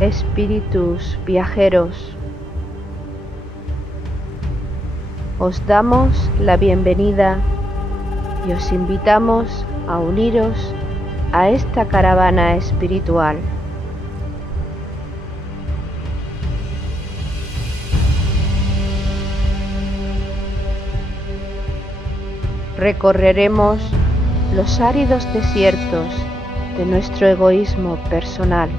Espíritus viajeros, os damos la bienvenida y os invitamos a uniros a esta caravana espiritual. Recorreremos los áridos desiertos de nuestro egoísmo personal.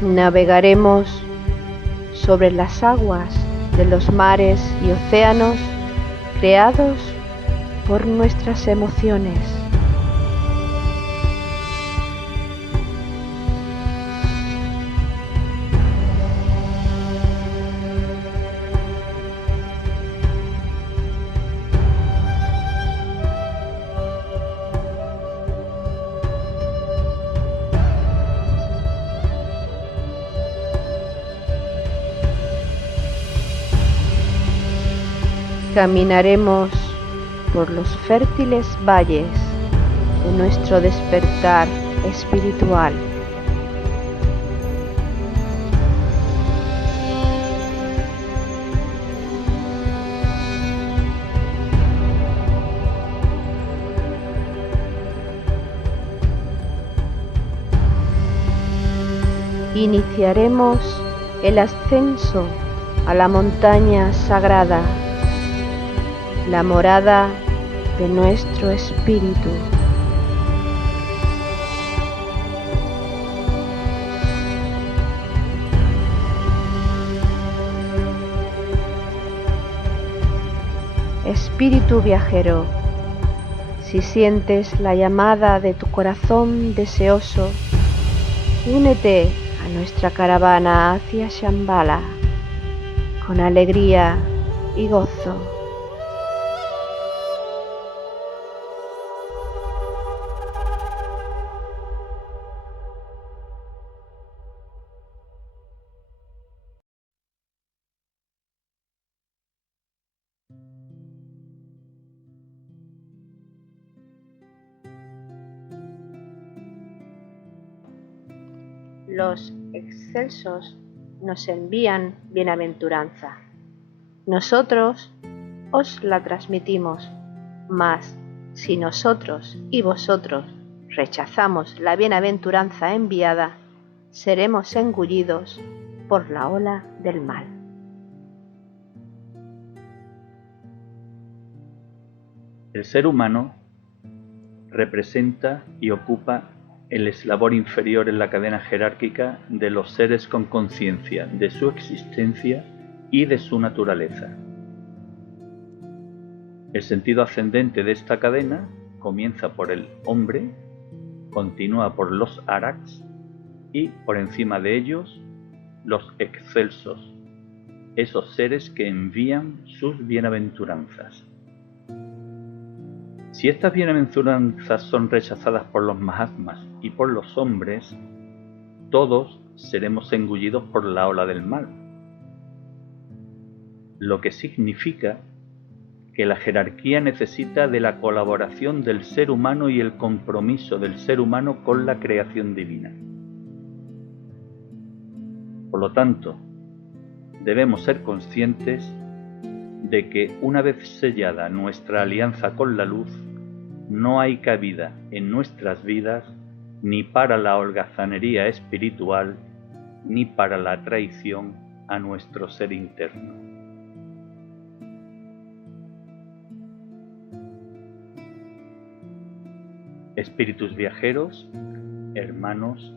Navegaremos sobre las aguas de los mares y océanos creados por nuestras emociones. Caminaremos por los fértiles valles de nuestro despertar espiritual. Iniciaremos el ascenso a la montaña sagrada, la morada de nuestro espíritu. Espíritu viajero, si sientes la llamada de tu corazón deseoso, únete a nuestra caravana hacia Shambhala con alegría y gozo. Los excelsos nos envían bienaventuranza. Nosotros os la transmitimos, mas si nosotros y vosotros rechazamos la bienaventuranza enviada, seremos engullidos por la ola del mal. El ser humano representa y ocupa el eslabón inferior en la cadena jerárquica de los seres con conciencia de su existencia y de su naturaleza. El sentido ascendente de esta cadena comienza por el hombre, continúa por los arhats y por encima de ellos los excelsos, esos seres que envían sus bienaventuranzas. Si estas bienaventuranzas son rechazadas por los Mahatmas y por los hombres, todos seremos engullidos por la ola del mal, lo que significa que la jerarquía necesita de la colaboración del ser humano y el compromiso del ser humano con la creación divina. Por lo tanto, debemos ser conscientes de que una vez sellada nuestra alianza con la luz, no hay cabida en nuestras vidas ni para la holgazanería espiritual ni para la traición a nuestro ser interno. Espíritus viajeros, hermanos,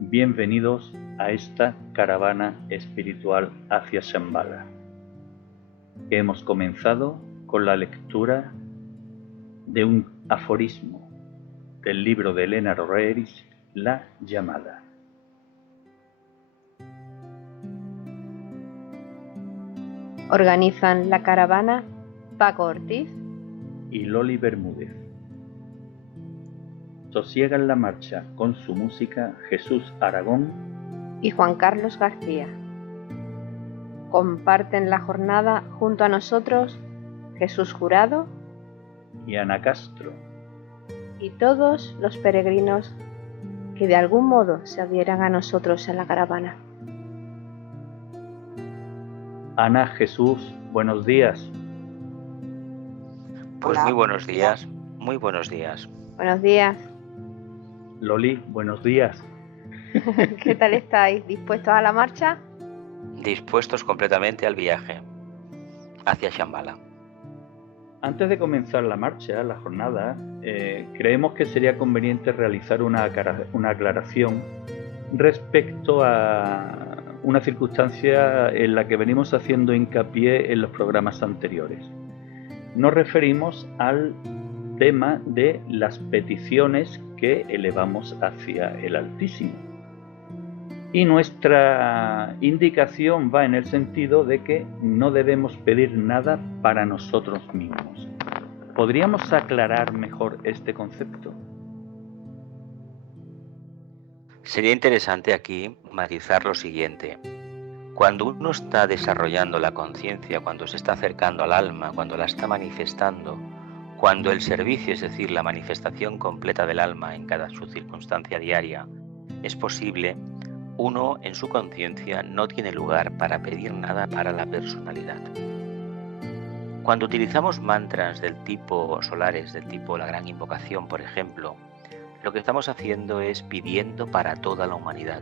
bienvenidos a esta caravana espiritual hacia Shambhala, que hemos comenzado con la lectura de un aforismo del libro de Elena Roerich, La llamada. Organizan la caravana Paco Ortiz y Loli Bermúdez. Sosiegan la marcha con su música Jesús Aragón y Juan Carlos García. Comparten la jornada junto a nosotros Jesús Jurado y Ana Castro y todos los peregrinos que de algún modo se adhieran a nosotros en la caravana. Ana, Jesús, buenos días. Pues Hola. muy buenos días, muy buenos días. Buenos días. Loli, buenos días. ¿Qué tal estáis? ¿Dispuestos a la marcha? Dispuestos completamente al viaje hacia Shambhala. Antes de comenzar la marcha, la jornada, creemos que sería conveniente realizar una aclaración respecto a una circunstancia en la que venimos haciendo hincapié en los programas anteriores. Nos referimos al tema de las peticiones que elevamos hacia el Altísimo. Y nuestra indicación va en el sentido de que no debemos pedir nada para nosotros mismos. ¿Podríamos aclarar mejor este concepto? Sería interesante aquí matizar lo siguiente. Cuando uno está desarrollando la conciencia, cuando se está acercando al alma, cuando la está manifestando, cuando el servicio, es decir, la manifestación completa del alma en cada su circunstancia diaria, es posible, uno en su conciencia no tiene lugar para pedir nada para la personalidad. Cuando utilizamos mantras del tipo solares, del tipo la gran invocación, por ejemplo, lo que estamos haciendo es pidiendo para toda la humanidad.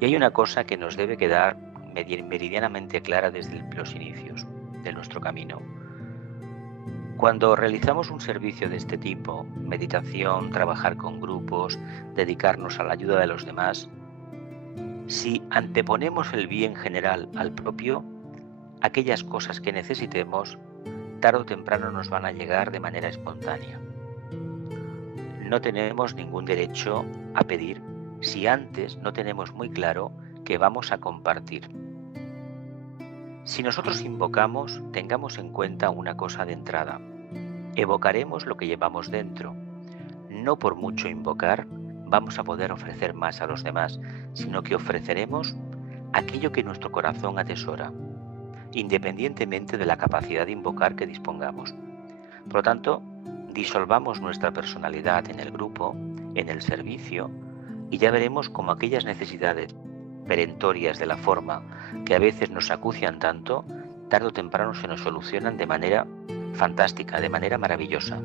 Y hay una cosa que nos debe quedar meridianamente clara desde los inicios de nuestro camino. Cuando realizamos un servicio de este tipo, meditación, trabajar con grupos, dedicarnos a la ayuda de los demás, si anteponemos el bien general al propio, aquellas cosas que necesitemos, tarde o temprano nos van a llegar de manera espontánea. No tenemos ningún derecho a pedir si antes no tenemos muy claro que vamos a compartir. Si nosotros invocamos, tengamos en cuenta una cosa de entrada. Evocaremos lo que llevamos dentro. No por mucho invocar vamos a poder ofrecer más a los demás, sino que ofreceremos aquello que nuestro corazón atesora, independientemente de la capacidad de invocar que dispongamos. Por lo tanto, disolvamos nuestra personalidad en el grupo, en el servicio, y ya veremos cómo aquellas necesidades perentorias de la forma que a veces nos acucian tanto, tarde o temprano se nos solucionan de manera fantástica, de manera maravillosa.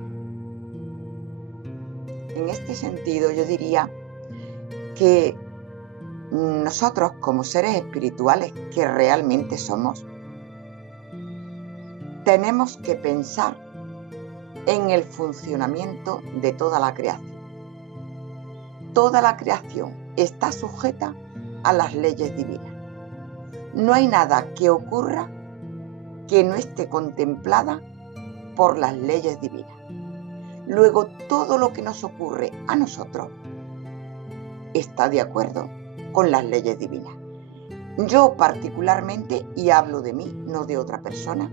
En este sentido, yo diría que nosotros, como seres espirituales que realmente somos, tenemos que pensar en el funcionamiento de toda la creación. Toda la creación está sujeta a las leyes divinas. No hay nada que ocurra que no esté contemplada por las leyes divinas. Luego, todo lo que nos ocurre a nosotros está de acuerdo con las leyes divinas. Yo particularmente, y hablo de mí, no de otra persona,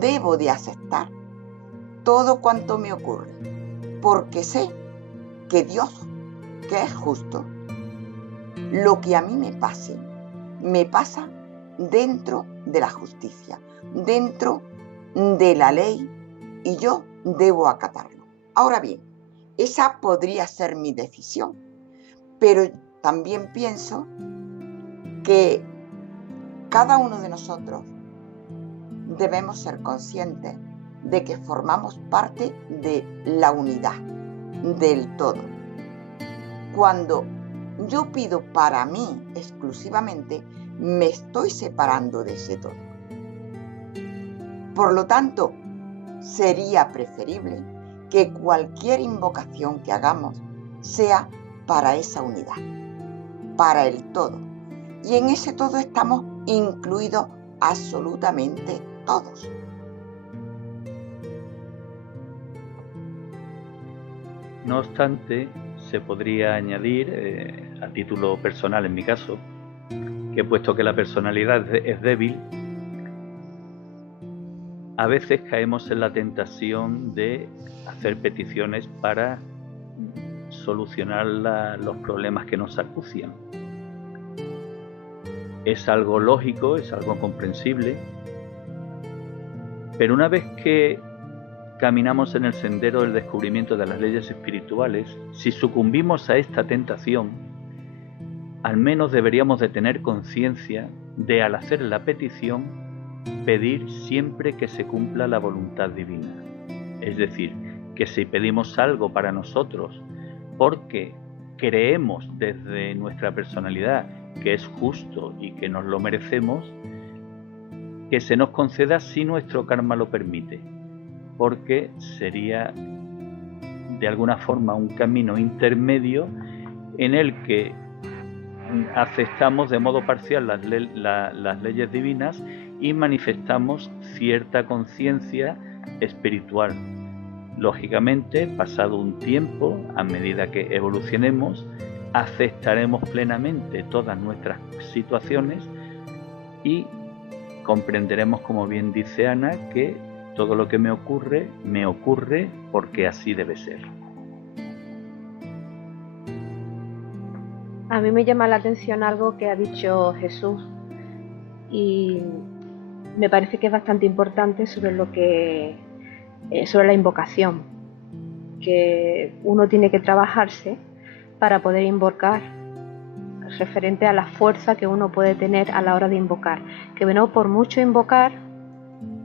debo de aceptar todo cuanto me ocurre, porque sé que Dios, que es justo, lo que a mí me pasa dentro de la justicia, dentro de la ley, y yo debo acatarlo. Ahora bien, esa podría ser mi decisión, pero también pienso que cada uno de nosotros debemos ser conscientes de que formamos parte de la unidad, del todo. Cuando yo pido para mí exclusivamente, me estoy separando de ese todo. Por lo tanto, sería preferible que cualquier invocación que hagamos sea para esa unidad, para el todo. Y en ese todo estamos incluidos absolutamente todos. No obstante, se podría añadir, a título personal en mi caso, que puesto que la personalidad es débil, a veces caemos en la tentación de hacer peticiones para solucionar los problemas que nos acucian. es algo lógico, es algo comprensible, pero una vez que caminamos en el sendero del descubrimiento de las leyes espirituales, si sucumbimos a esta tentación, al menos deberíamos de tener conciencia de, al hacer la petición, pedir siempre que se cumpla la voluntad divina. Es decir, que si pedimos algo para nosotros porque creemos desde nuestra personalidad que es justo y que nos lo merecemos, que se nos conceda si nuestro karma lo permite, porque sería de alguna forma un camino intermedio en el que aceptamos de modo parcial las leyes divinas y manifestamos cierta conciencia espiritual. Lógicamente, pasado un tiempo, a medida que evolucionemos, aceptaremos plenamente todas nuestras situaciones y comprenderemos, como bien dice Ana, que todo lo que me ocurre porque así debe ser. A mí me llama la atención algo que ha dicho Jesús y me parece que es bastante importante sobre la invocación, que uno tiene que trabajarse para poder invocar, referente a la fuerza que uno puede tener a la hora de invocar, que bueno, por mucho invocar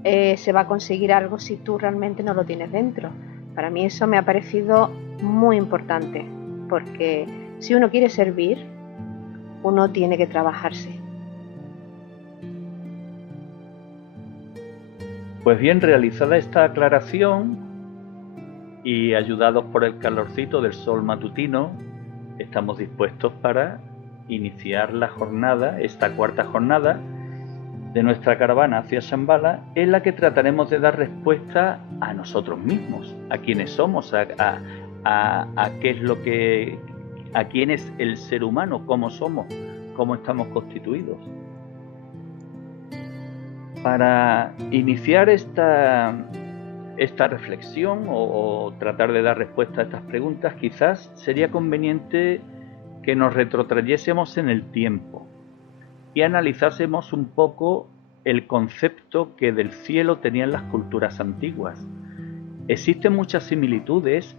se va a conseguir algo si tú realmente no lo tienes dentro. Para mí eso me ha parecido muy importante, porque si uno quiere servir, uno tiene que trabajarse. Pues bien, realizada esta aclaración y ayudados por el calorcito del sol matutino, estamos dispuestos para iniciar la jornada, esta cuarta jornada de nuestra caravana hacia Shambhala, en la que trataremos de dar respuesta a nosotros mismos, a quiénes somos, a qué es lo que, a quién es el ser humano, cómo somos, cómo estamos constituidos. Para iniciar esta reflexión o tratar de dar respuesta a estas preguntas, quizás sería conveniente que nos retrotrayésemos en el tiempo y analizásemos un poco el concepto que del cielo tenían las culturas antiguas. Existen muchas similitudes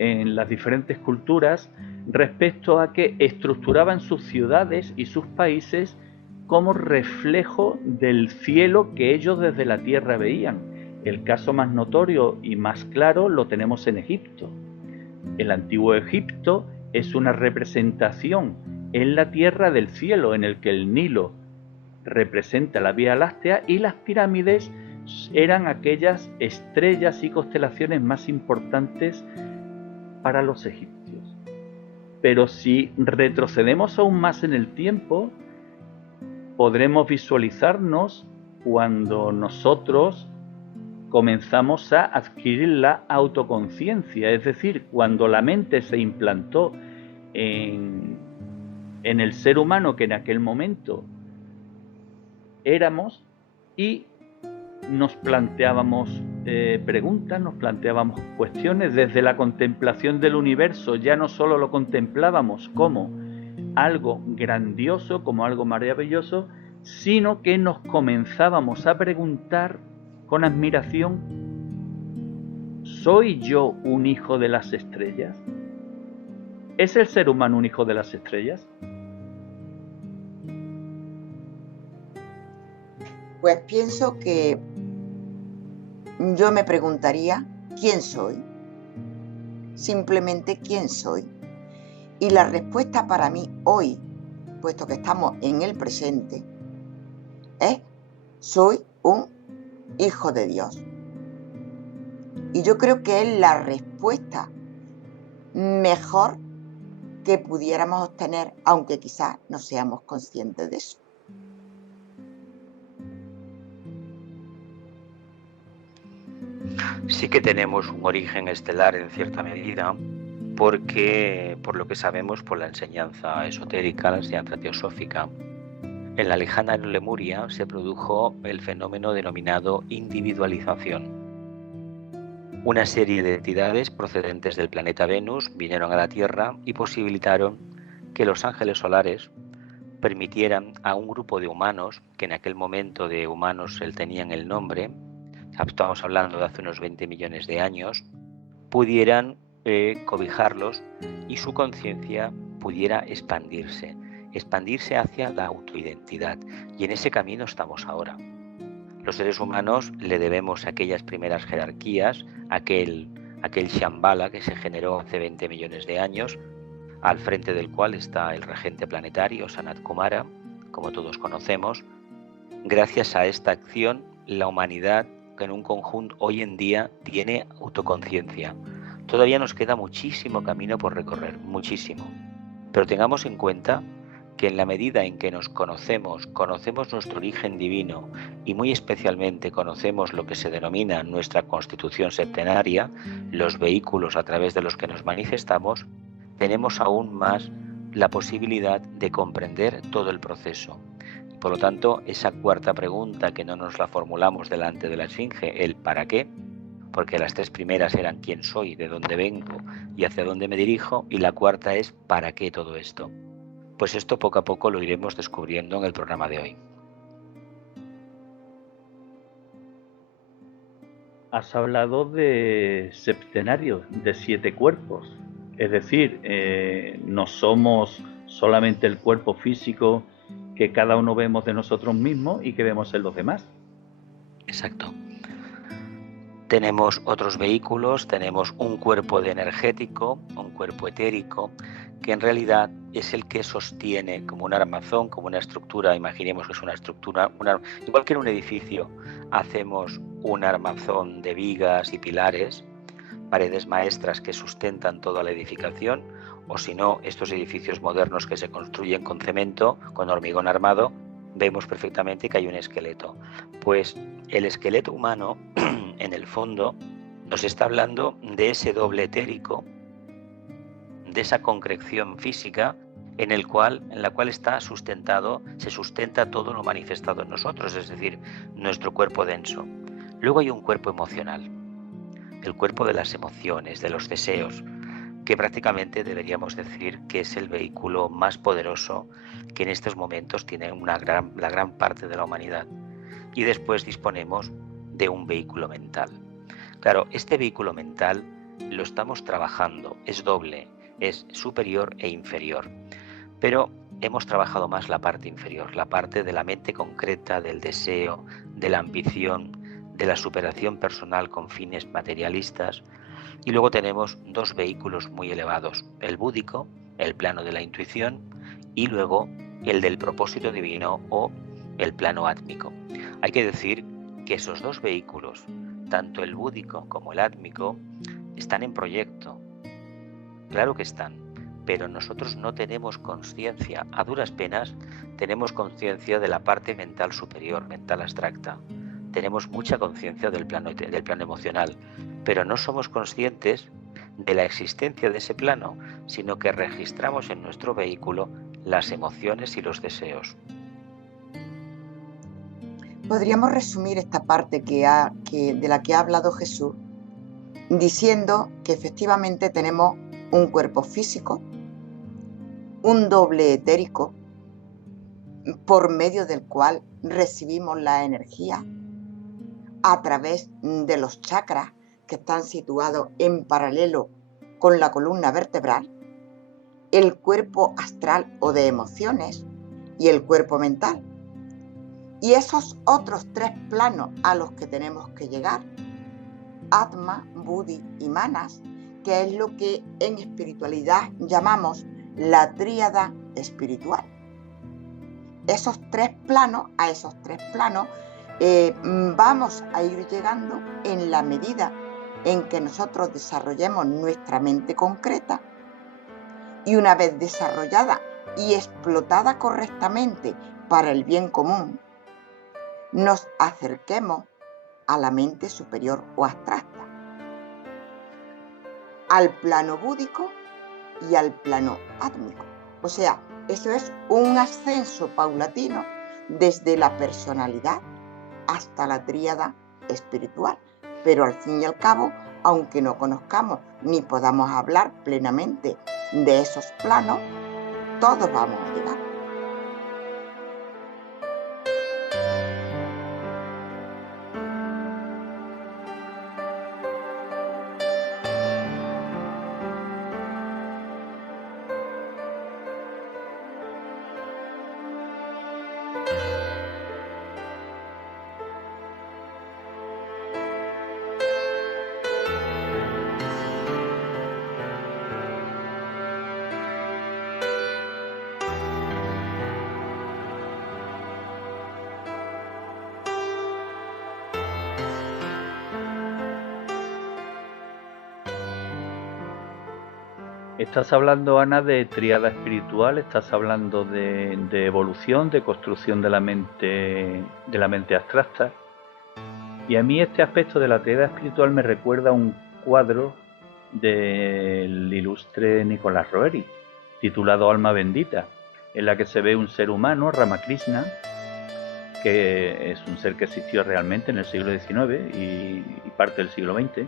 en las diferentes culturas respecto a que estructuraban sus ciudades y sus países como reflejo del cielo que ellos desde la tierra veían. El caso más notorio y más claro lo tenemos en Egipto. El antiguo Egipto es una representación en la tierra del cielo, en el que el Nilo representa la Vía Láctea y las pirámides eran aquellas estrellas y constelaciones más importantes para los egipcios. Pero si retrocedemos aún más en el tiempo, podremos visualizarnos cuando nosotros comenzamos a adquirir la autoconciencia, es decir, cuando la mente se implantó en el ser humano que en aquel momento éramos y nos planteábamos preguntas, nos planteábamos cuestiones. Desde la contemplación del universo ya no solo lo contemplábamos como algo grandioso, como algo maravilloso, sino que nos comenzábamos a preguntar con admiración: ¿soy yo un hijo de las estrellas? ¿Es el ser humano un hijo de las estrellas? Pues pienso que yo me preguntaría ¿quién soy? Simplemente ¿quién soy? Y la respuesta para mí hoy, puesto que estamos en el presente, es: soy un hijo de Dios. Y yo creo que es la respuesta mejor que pudiéramos obtener, aunque quizás no seamos conscientes de eso. Sí que tenemos un origen estelar en cierta medida, porque, por lo que sabemos por la enseñanza esotérica, la enseñanza teosófica, en la lejana Lemuria se produjo el fenómeno denominado individualización. Una serie de entidades procedentes del planeta Venus vinieron a la Tierra y posibilitaron que los ángeles solares permitieran a un grupo de humanos, que en aquel momento de humanos tenían el nombre, estamos hablando de hace unos 20 millones de años, pudieran cobijarlos y su conciencia pudiera expandirse hacia la autoidentidad. Y en ese camino estamos ahora. Los seres humanos le debemos a aquellas primeras jerarquías, aquel Shambhala que se generó hace 20 millones de años, al frente del cual está el regente planetario, Sanat Kumara, como todos conocemos. Gracias a esta acción, la humanidad en un conjunto hoy en día tiene autoconciencia. Todavía nos queda muchísimo camino por recorrer, muchísimo. Pero tengamos en cuenta que en la medida en que nos conocemos nuestro origen divino y muy especialmente conocemos lo que se denomina nuestra constitución septenaria, los vehículos a través de los que nos manifestamos, tenemos aún más la posibilidad de comprender todo el proceso. Por lo tanto, esa cuarta pregunta que no nos la formulamos delante de la Esfinge, el ¿para qué? Porque las tres primeras eran quién soy, de dónde vengo y hacia dónde me dirijo, y la cuarta es ¿para qué todo esto? Pues esto poco a poco lo iremos descubriendo en el programa de hoy. Has hablado de septenario, de 7 cuerpos. Es decir, no somos solamente el cuerpo físico que cada uno vemos de nosotros mismos y que vemos en los demás. Exacto. Tenemos otros vehículos, tenemos un cuerpo de energético, un cuerpo etérico, que en realidad es el que sostiene como un armazón, como una estructura. Imaginemos que es una estructura, igual que en un edificio hacemos un armazón de vigas y pilares, paredes maestras que sustentan toda la edificación, o si no, estos edificios modernos que se construyen con cemento, con hormigón armado, vemos perfectamente que hay un esqueleto. Pues el esqueleto humano, en el fondo, nos está hablando de ese doble etérico, de esa concreción física en la cual se sustenta todo lo manifestado en nosotros, es decir, nuestro cuerpo denso. Luego hay un cuerpo emocional, el cuerpo de las emociones, de los deseos, que prácticamente deberíamos decir que es el vehículo más poderoso que en estos momentos tiene la gran parte de la humanidad. Y después disponemos de un vehículo mental. Claro, este vehículo mental lo estamos trabajando, es doble, es superior e inferior, pero hemos trabajado más la parte inferior, la parte de la mente concreta, del deseo, de la ambición, de la superación personal con fines materialistas. Y luego tenemos dos vehículos muy elevados, el búdico, el plano de la intuición, y luego el del propósito divino o el plano átmico. Hay que decir que esos dos vehículos, tanto el búdico como el átmico, están en proyecto. Claro que están, pero nosotros no tenemos conciencia, a duras penas tenemos conciencia de la parte mental superior, mental abstracta. Tenemos mucha conciencia del plano emocional, pero no somos conscientes de la existencia de ese plano, sino que registramos en nuestro vehículo las emociones y los deseos. Podríamos resumir esta parte de la que ha hablado Jesús diciendo que efectivamente tenemos un cuerpo físico, un doble etérico, por medio del cual recibimos la energía a través de los chakras que están situados en paralelo con la columna vertebral, el cuerpo astral o de emociones y el cuerpo mental. Y esos otros tres planos a los que tenemos que llegar, Atma, Buddhi y Manas, que es lo que en espiritualidad llamamos la tríada espiritual. A esos tres planos vamos a ir llegando en la medida en que nosotros desarrollemos nuestra mente concreta, y una vez desarrollada y explotada correctamente para el bien común, nos acerquemos a la mente superior o abstracta, al plano búdico y al plano átmico. O sea, eso es un ascenso paulatino desde la personalidad hasta la tríada espiritual. Pero al fin y al cabo, aunque no conozcamos ni podamos hablar plenamente de esos planos, todos vamos a llegar. Estás hablando, Ana, de tríada espiritual, estás hablando de evolución, de construcción de la mente abstracta. Y a mí este aspecto de la tríada espiritual me recuerda a un cuadro del ilustre Nicolás Roerich, titulado Alma Bendita, en la que se ve un ser humano, Ramakrishna, que es un ser que existió realmente en el siglo XIX y parte del siglo XX.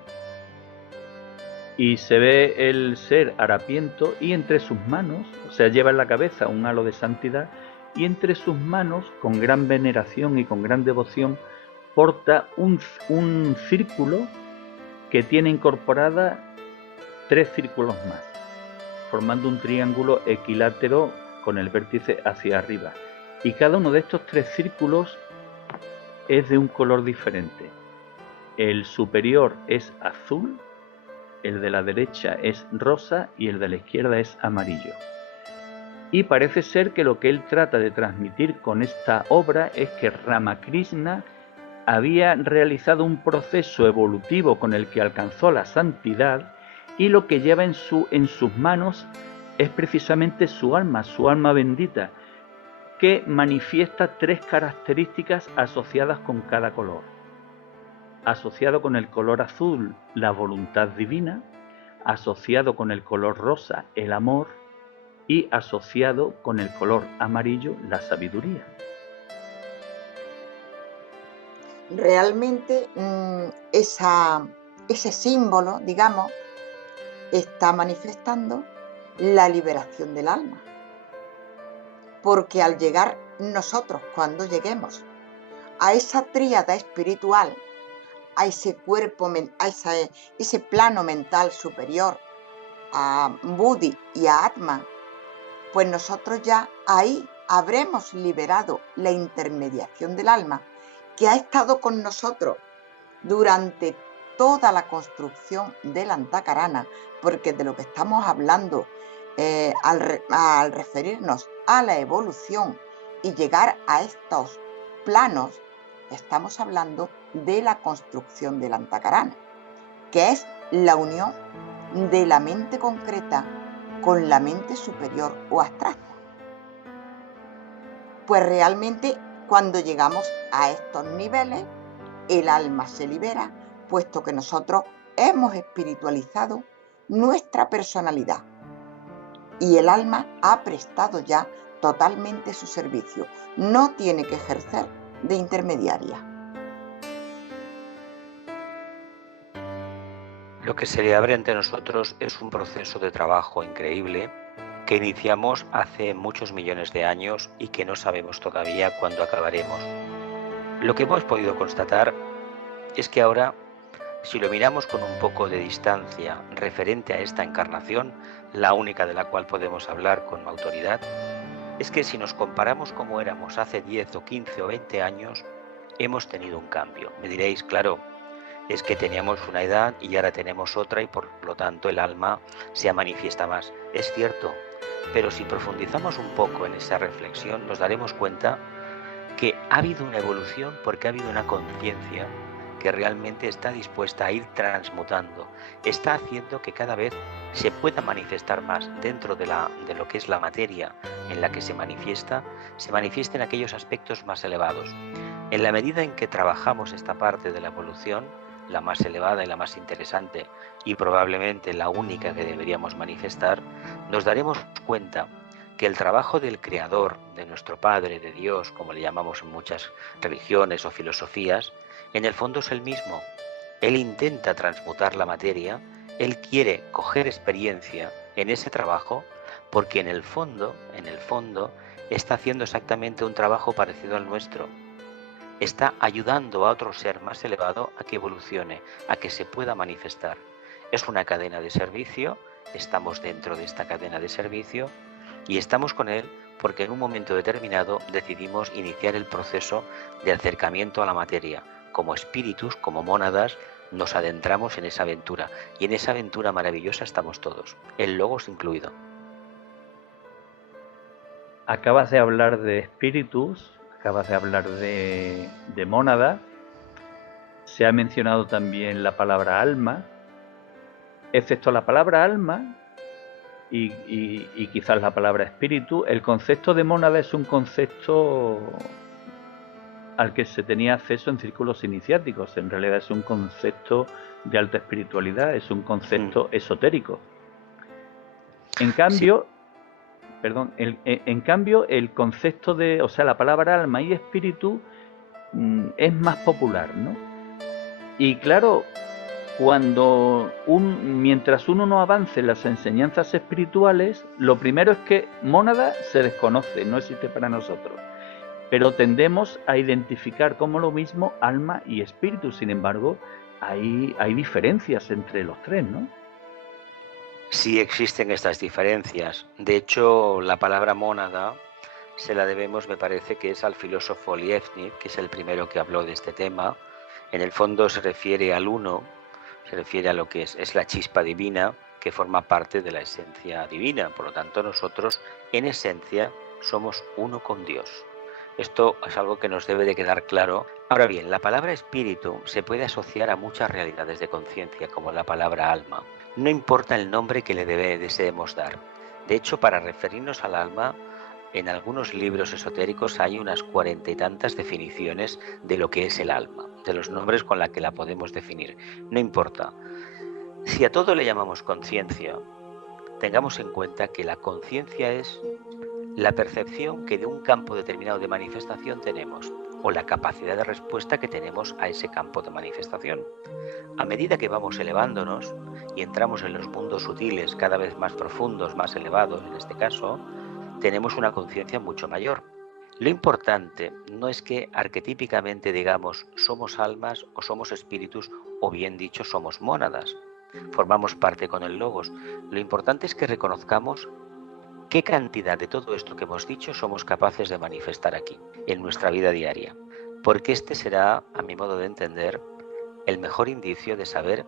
Y se ve el ser harapiento y entre sus manos, o sea, lleva en la cabeza un halo de santidad y entre sus manos, con gran veneración y con gran devoción, porta un círculo que tiene incorporada 3 círculos más, formando un triángulo equilátero con el vértice hacia arriba. Y cada uno de estos 3 círculos es de un color diferente. El superior es azul, el de la derecha es rosa y el de la izquierda es amarillo. Y parece ser que lo que él trata de transmitir con esta obra es que Ramakrishna había realizado un proceso evolutivo con el que alcanzó la santidad y lo que lleva en sus manos es precisamente su alma bendita, que manifiesta 3 características asociadas con cada color. Asociado con el color azul, la voluntad divina, asociado con el color rosa, el amor, y asociado con el color amarillo, la sabiduría. Realmente ese símbolo, digamos, está manifestando la liberación del alma. Porque al llegar nosotros, cuando lleguemos a esa tríada espiritual, a ese cuerpo, a ese plano mental superior, a Buddhi y a Atman, pues nosotros ya ahí habremos liberado la intermediación del alma que ha estado con nosotros durante toda la construcción del Antakarana, porque de lo que estamos hablando al referirnos a la evolución y llegar a estos planos, estamos hablando de la construcción del Antakarana, que es la unión de la mente concreta con la mente superior o abstracta. Pues realmente cuando llegamos a estos niveles, el alma se libera, puesto que nosotros hemos espiritualizado nuestra personalidad y el alma ha prestado ya totalmente su servicio, no tiene que ejercer de intermediaria. Lo que se le abre ante nosotros es un proceso de trabajo increíble que iniciamos hace muchos millones de años y que no sabemos todavía cuándo acabaremos. Lo que hemos podido constatar es que ahora, si lo miramos con un poco de distancia referente a esta encarnación, la única de la cual podemos hablar con autoridad, es que si nos comparamos como éramos hace 10 o 15 o 20 años, hemos tenido un cambio. Me diréis, claro, es que teníamos una edad y ahora tenemos otra y por lo tanto el alma se manifiesta más. Es cierto, pero si profundizamos un poco en esa reflexión nos daremos cuenta que ha habido una evolución porque ha habido una conciencia que realmente está dispuesta a ir transmutando, está haciendo que cada vez se pueda manifestar más dentro de lo que es la materia en la que se manifiesten aquellos aspectos más elevados. En la medida en que trabajamos esta parte de la evolución, la más elevada y la más interesante y probablemente la única que deberíamos manifestar, nos daremos cuenta que el trabajo del Creador, de nuestro Padre, de Dios, como le llamamos en muchas religiones o filosofías, en el fondo es el mismo. Él intenta transmutar la materia, Él quiere coger experiencia en ese trabajo, porque en el fondo, está haciendo exactamente un trabajo parecido al nuestro. Está ayudando a otro ser más elevado a que evolucione, a que se pueda manifestar. Es una cadena de servicio, estamos dentro de esta cadena de servicio y estamos con Él porque en un momento determinado decidimos iniciar el proceso de acercamiento a la materia. Como espíritus, como mónadas, nos adentramos en esa aventura y en esa aventura maravillosa estamos todos, el Logos incluido. Acabas de hablar de espíritus, acabas de hablar de mónada, se ha mencionado también la palabra alma. Excepto la palabra alma, y quizás la palabra espíritu. El concepto de mónada es un concepto al que se tenía acceso en círculos iniciáticos. En realidad es un concepto de alta espiritualidad, es un concepto esotérico. En cambio, en cambio el concepto de, o sea, la palabra alma y espíritu es más popular, ¿no? Y claro, mientras uno no avance en las enseñanzas espirituales, lo primero es que mónada se desconoce, no existe para nosotros. Pero tendemos a identificar como lo mismo alma y espíritu. Sin embargo, hay diferencias entre los tres, ¿no? Sí existen estas diferencias. De hecho, la palabra mónada se la debemos, me parece que es al filósofo Leibniz, que es el primero que habló de este tema. En el fondo se refiere al uno, se refiere a lo que es la chispa divina, que forma parte de la esencia divina. Por lo tanto, nosotros, en esencia, somos uno con Dios. Esto es algo que nos debe de quedar claro. Ahora bien, la palabra espíritu se puede asociar a muchas realidades de conciencia, como la palabra alma. No importa el nombre que le deseemos dar. De hecho, para referirnos al alma, en algunos libros esotéricos hay unas 40 y tantas definiciones de lo que es el alma, de los nombres con la que la podemos definir. No importa. Si a todo le llamamos conciencia, tengamos en cuenta que la conciencia es la percepción que de un campo determinado de manifestación tenemos, o la capacidad de respuesta que tenemos a ese campo de manifestación. A medida que vamos elevándonos y entramos en los mundos sutiles cada vez más profundos, más elevados en este caso, tenemos una conciencia mucho mayor. Lo importante no es que arquetípicamente digamos somos almas o somos espíritus, o bien dicho somos mónadas. Formamos parte con el logos. Lo importante es que reconozcamos qué cantidad de todo esto que hemos dicho somos capaces de manifestar aquí, en nuestra vida diaria. Porque este será, a mi modo de entender, el mejor indicio de saber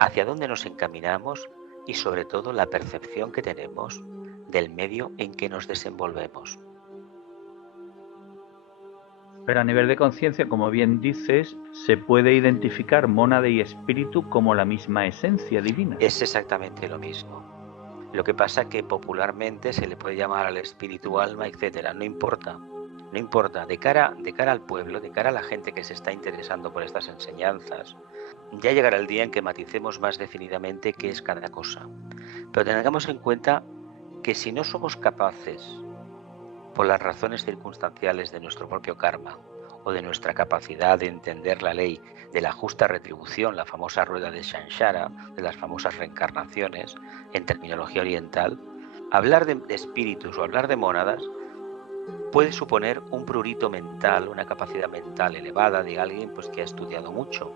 hacia dónde nos encaminamos y sobre todo la percepción que tenemos del medio en que nos desenvolvemos. Pero a nivel de conciencia, como bien dices, se puede identificar mónada y espíritu como la misma esencia divina. Es exactamente lo mismo. Lo que pasa es que popularmente se le puede llamar al espíritu alma, etcétera. No importa. No importa. De cara al pueblo, de cara a la gente que se está interesando por estas enseñanzas, ya llegará el día en que maticemos más definidamente qué es cada cosa. Pero tengamos en cuenta que si no somos capaces, por las razones circunstanciales de nuestro propio karma o de nuestra capacidad de entender la ley de la justa retribución, la famosa rueda de Shanshara, de las famosas reencarnaciones, en terminología oriental, hablar de espíritus o hablar de mónadas puede suponer un prurito mental, una capacidad mental elevada de alguien pues, que ha estudiado mucho.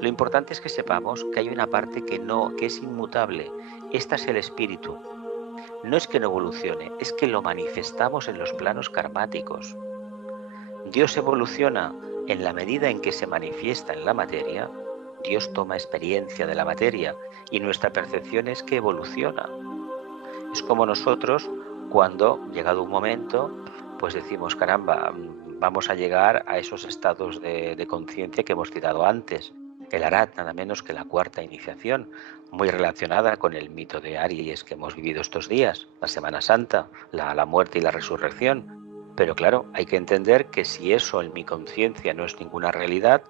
Lo importante es que sepamos que hay una parte que es inmutable. Esta es el espíritu. No es que no evolucione, es que lo manifestamos en los planos karmáticos. Dios evoluciona en la medida en que se manifiesta en la materia. Dios toma experiencia de la materia y nuestra percepción es que evoluciona. Es como nosotros cuando, llegado un momento, pues decimos, caramba, vamos a llegar a esos estados de conciencia que hemos citado antes. El Arat, nada menos que la cuarta iniciación, muy relacionada con el mito de Aries que hemos vivido estos días, la Semana Santa, la muerte y la resurrección. Pero claro, hay que entender que si eso en mi conciencia no es ninguna realidad,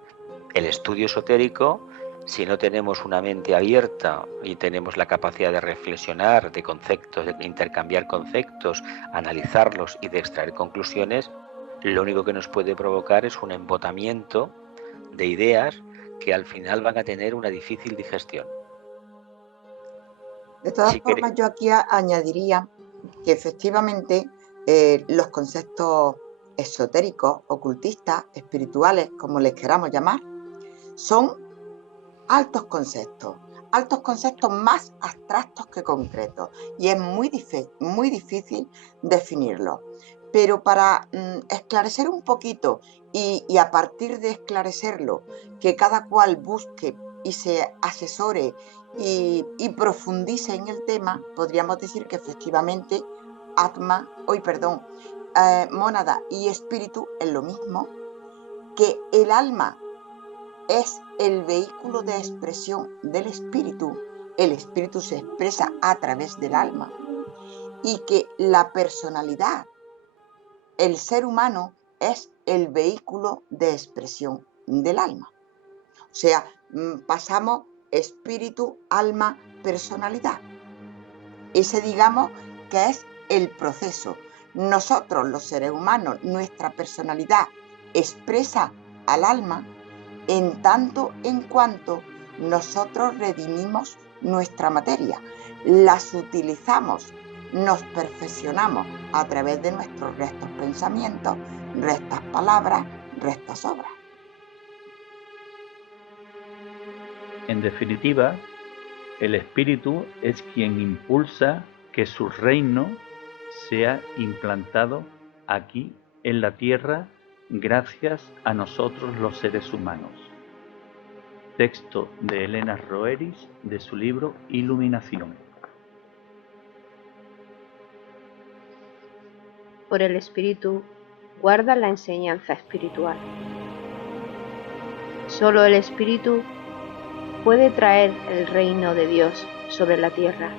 el estudio esotérico, si no tenemos una mente abierta y tenemos la capacidad de reflexionar de conceptos, de intercambiar conceptos, analizarlos y de extraer conclusiones, lo único que nos puede provocar es un embotamiento de ideas que al final van a tener una difícil digestión. De todas formas, yo aquí añadiría que efectivamente los conceptos esotéricos, ocultistas, espirituales, como les queramos llamar, son altos conceptos más abstractos que concretos, y es muy difícil definirlos. Pero para esclarecer un poquito y a partir de esclarecerlo, que cada cual busque y se asesore y profundice en el tema, podríamos decir que efectivamente mónada y espíritu es lo mismo, que el alma es el vehículo de expresión del espíritu el espíritu se expresa a través del alma y que la personalidad, el ser humano, es el vehículo de expresión del alma. O sea, pasamos espíritu, alma, personalidad. Ese, digamos, que es el proceso. Nosotros, los seres humanos, nuestra personalidad expresa al alma en tanto en cuanto nosotros redimimos nuestra materia, las utilizamos, nos perfeccionamos a través de nuestros restos pensamientos, restas palabras, restas obras. En definitiva, el espíritu es quien impulsa que su reino sea implantado aquí en la tierra gracias a nosotros los seres humanos. Texto de Elena Roeris de su libro Iluminación. Por el espíritu guarda la enseñanza espiritual. Solo el espíritu puede traer el reino de Dios sobre la tierra.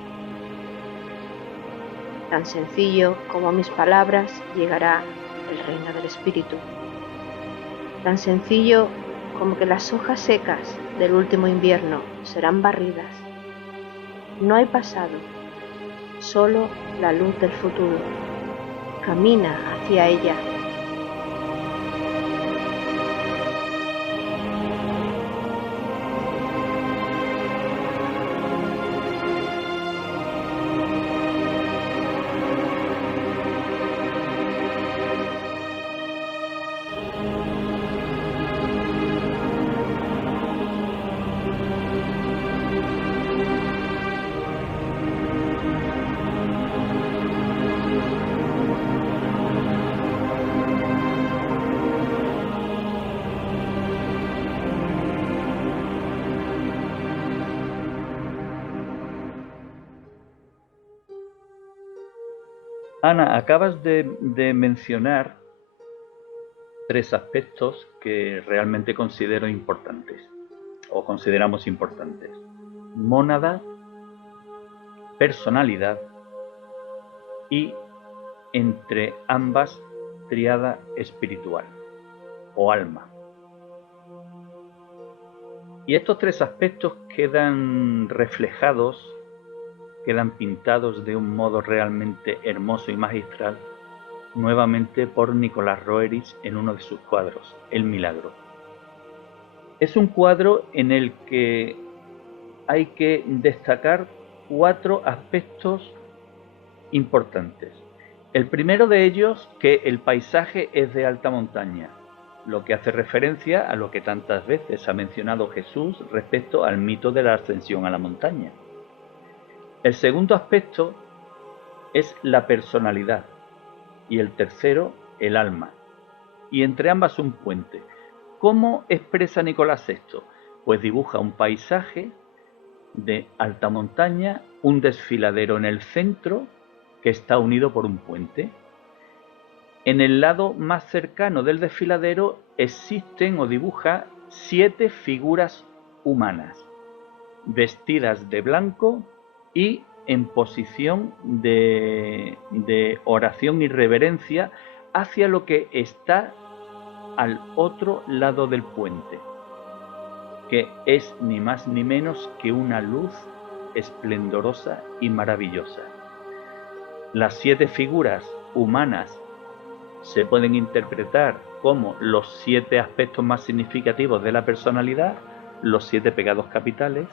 Tan sencillo como mis palabras llegará el reino del espíritu. Tan sencillo como que las hojas secas del último invierno serán barridas. No hay pasado, solo la luz del futuro. Camina hacia ella. Ana, acabas de mencionar 3 aspectos que realmente considero importantes, o consideramos importantes. Mónada, personalidad y entre ambas tríada espiritual o alma. Y estos 3 aspectos quedan reflejados, quedan pintados de un modo realmente hermoso y magistral, nuevamente por Nicolás Roeris en uno de sus cuadros, El Milagro. Es un cuadro en el que hay que destacar 4 aspectos importantes. El primero de ellos, que el paisaje es de alta montaña, lo que hace referencia a lo que tantas veces ha mencionado Jesús respecto al mito de la ascensión a la montaña. El segundo aspecto es la personalidad y el tercero, el alma, y entre ambas un puente. ¿Cómo expresa Nicolás esto? Pues dibuja un paisaje de alta montaña, un desfiladero en el centro que está unido por un puente. En el lado más cercano del desfiladero existen o dibuja 7 figuras humanas, vestidas de blanco y en posición de oración y reverencia hacia lo que está al otro lado del puente, que es ni más ni menos que una luz esplendorosa y maravillosa. Las 7 figuras humanas se pueden interpretar como los 7 aspectos más significativos de la personalidad, los 7 pecados capitales,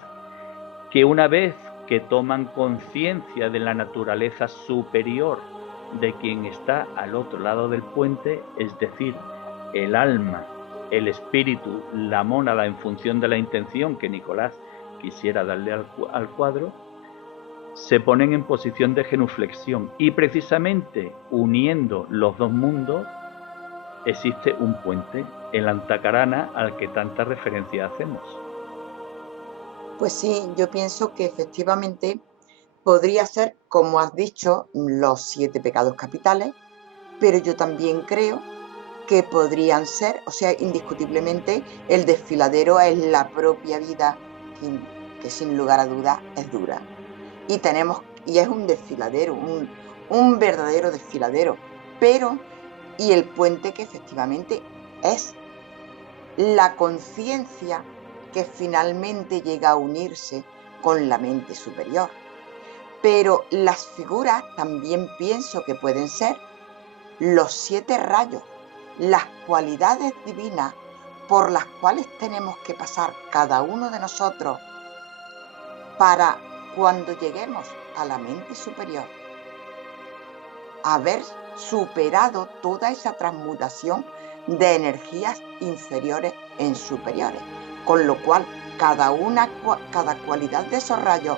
que una vez que toman conciencia de la naturaleza superior de quien está al otro lado del puente, es decir, el alma, el espíritu, la mónada, en función de la intención que Nicolás quisiera darle al cuadro, se ponen en posición de genuflexión y precisamente uniendo los 2 mundos existe un puente, el Antacarana, al que tanta referencia hacemos. Pues sí, yo pienso que efectivamente podría ser, como has dicho, los 7 pecados capitales, pero yo también creo que podrían ser, o sea, indiscutiblemente el desfiladero es la propia vida que sin lugar a dudas es dura. Y es un desfiladero, un verdadero desfiladero, y el puente que efectivamente es la conciencia que finalmente llega a unirse con la mente superior. Pero las figuras también pienso que pueden ser los 7 rayos, las cualidades divinas por las cuales tenemos que pasar cada uno de nosotros para, cuando lleguemos a la mente superior, haber superado toda esa transmutación de energías inferiores en superiores, con lo cual cada cualidad de esos rayos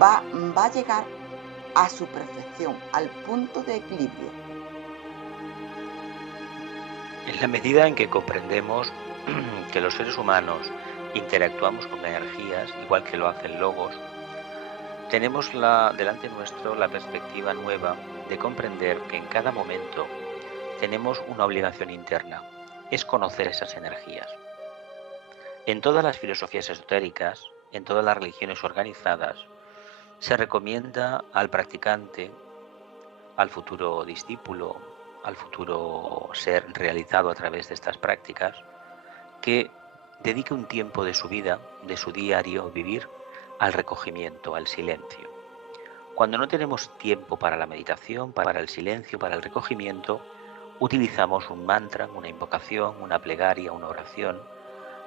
va a llegar a su perfección, al punto de equilibrio. En la medida en que comprendemos que los seres humanos interactuamos con energías, igual que lo hacen logos, tenemos delante nuestro la perspectiva nueva de comprender que en cada momento tenemos una obligación interna, es conocer esas energías. En todas las filosofías esotéricas, en todas las religiones organizadas, se recomienda al practicante, al futuro discípulo, al futuro ser realizado a través de estas prácticas, que dedique un tiempo de su vida, de su diario vivir, al recogimiento, al silencio. Cuando no tenemos tiempo para la meditación, para el silencio, para el recogimiento, utilizamos un mantra, una invocación, una plegaria, una oración,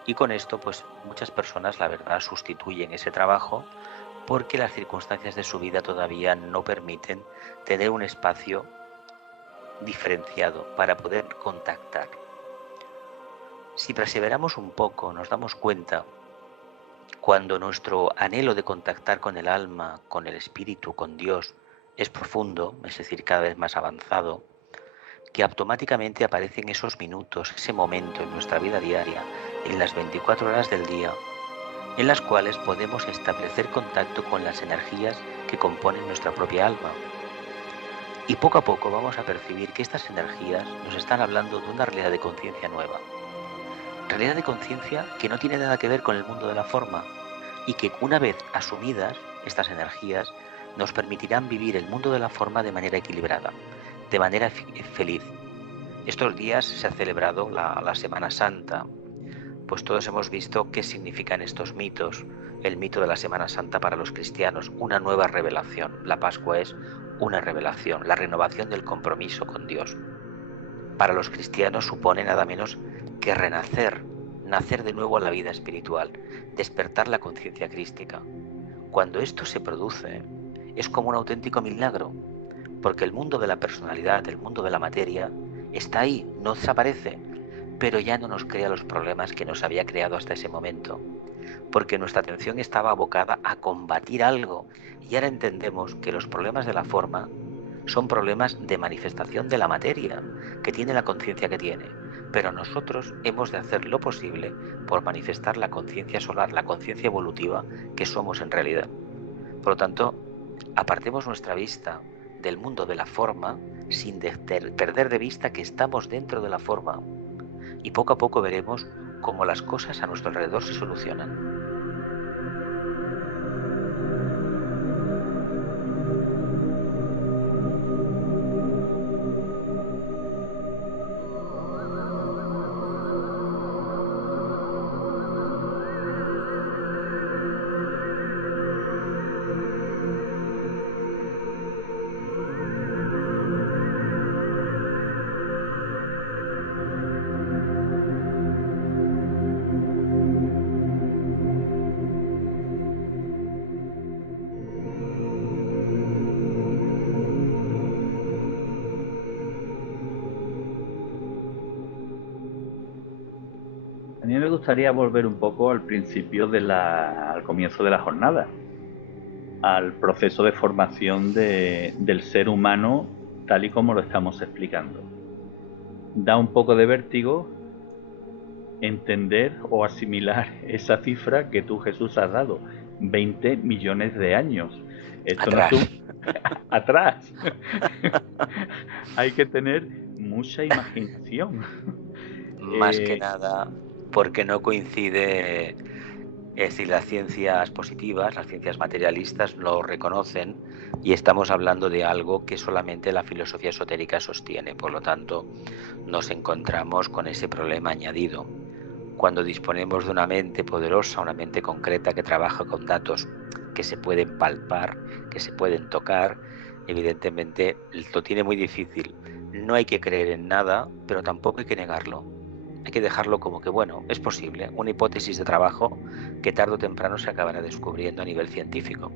y con esto pues muchas personas la verdad sustituyen ese trabajo porque las circunstancias de su vida todavía no permiten tener un espacio diferenciado para poder contactar. Si perseveramos un poco, nos damos cuenta, cuando nuestro anhelo de contactar con el alma, con el espíritu, con Dios, es profundo, es decir, cada vez más avanzado, que automáticamente aparecen esos minutos, ese momento en nuestra vida diaria, en las 24 horas del día, en las cuales podemos establecer contacto con las energías que componen nuestra propia alma. Y poco a poco vamos a percibir que estas energías nos están hablando de una realidad de conciencia nueva. Realidad de conciencia que no tiene nada que ver con el mundo de la forma y que una vez asumidas estas energías nos permitirán vivir el mundo de la forma de manera equilibrada, de manera feliz. Estos días se ha celebrado la Semana Santa, pues todos hemos visto qué significan estos mitos. El mito de la Semana Santa para los cristianos, una nueva revelación. La Pascua es una revelación, la renovación del compromiso con Dios. Para los cristianos supone nada menos que renacer, nacer de nuevo a la vida espiritual, despertar la conciencia crística. Cuando esto se produce, es como un auténtico milagro, porque el mundo de la personalidad, el mundo de la materia, está ahí, no desaparece, pero ya no nos crea los problemas que nos había creado hasta ese momento, porque nuestra atención estaba abocada a combatir algo, y ahora entendemos que los problemas de la forma son problemas de manifestación de la materia, que tiene la conciencia que tiene, pero nosotros hemos de hacer lo posible por manifestar la conciencia solar, la conciencia evolutiva que somos en realidad. Por lo tanto, apartemos nuestra vista del mundo de la forma sin perder de vista que estamos dentro de la forma, y poco a poco veremos cómo las cosas a nuestro alrededor se solucionan. A mí me gustaría volver un poco al principio al comienzo de la jornada, al proceso de formación del ser humano tal y como lo estamos explicando. Da un poco de vértigo entender o asimilar esa cifra que tú, Jesús, has dado, 20 millones de años. Esto atrás. No es atrás. Hay que tener mucha imaginación. Más que nada porque no coincide Es decir, las ciencias positivas, las ciencias materialistas lo reconocen y estamos hablando de algo que solamente la filosofía esotérica sostiene. Por lo tanto, nos encontramos con ese problema añadido. Cuando disponemos de una mente poderosa, una mente concreta que trabaja con datos que se pueden palpar, que se pueden tocar, evidentemente lo tiene muy difícil. No hay que creer en nada, pero tampoco hay que negarlo. Hay que dejarlo como que, bueno, es posible, una hipótesis de trabajo que tarde o temprano se acabará descubriendo a nivel científico.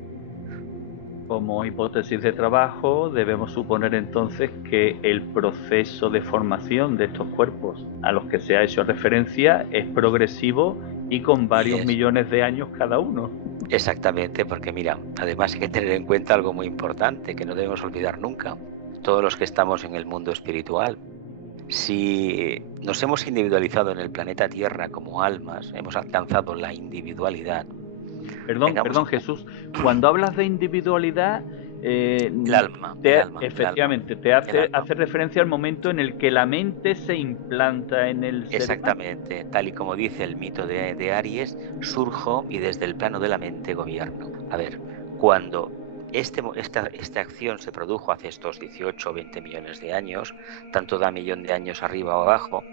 Como hipótesis de trabajo, debemos suponer entonces que el proceso de formación de estos cuerpos a los que se ha hecho referencia es progresivo y con varios millones de años cada uno. Exactamente, porque mira, además hay que tener en cuenta algo muy importante que no debemos olvidar nunca, todos los que estamos en el mundo espiritual. Si nos hemos individualizado en el planeta Tierra como almas, hemos alcanzado la individualidad. Perdón, Jesús, cuando hablas de individualidad, El alma. efectivamente, te hace referencia al momento en el que la mente se implanta en el ser humano. Exactamente, tal y como dice el mito de Aries, surjo y desde el plano de la mente gobierno. A ver, cuando esta acción se produjo hace estos 18 o 20 millones de años, tanto da millón de años arriba o abajo,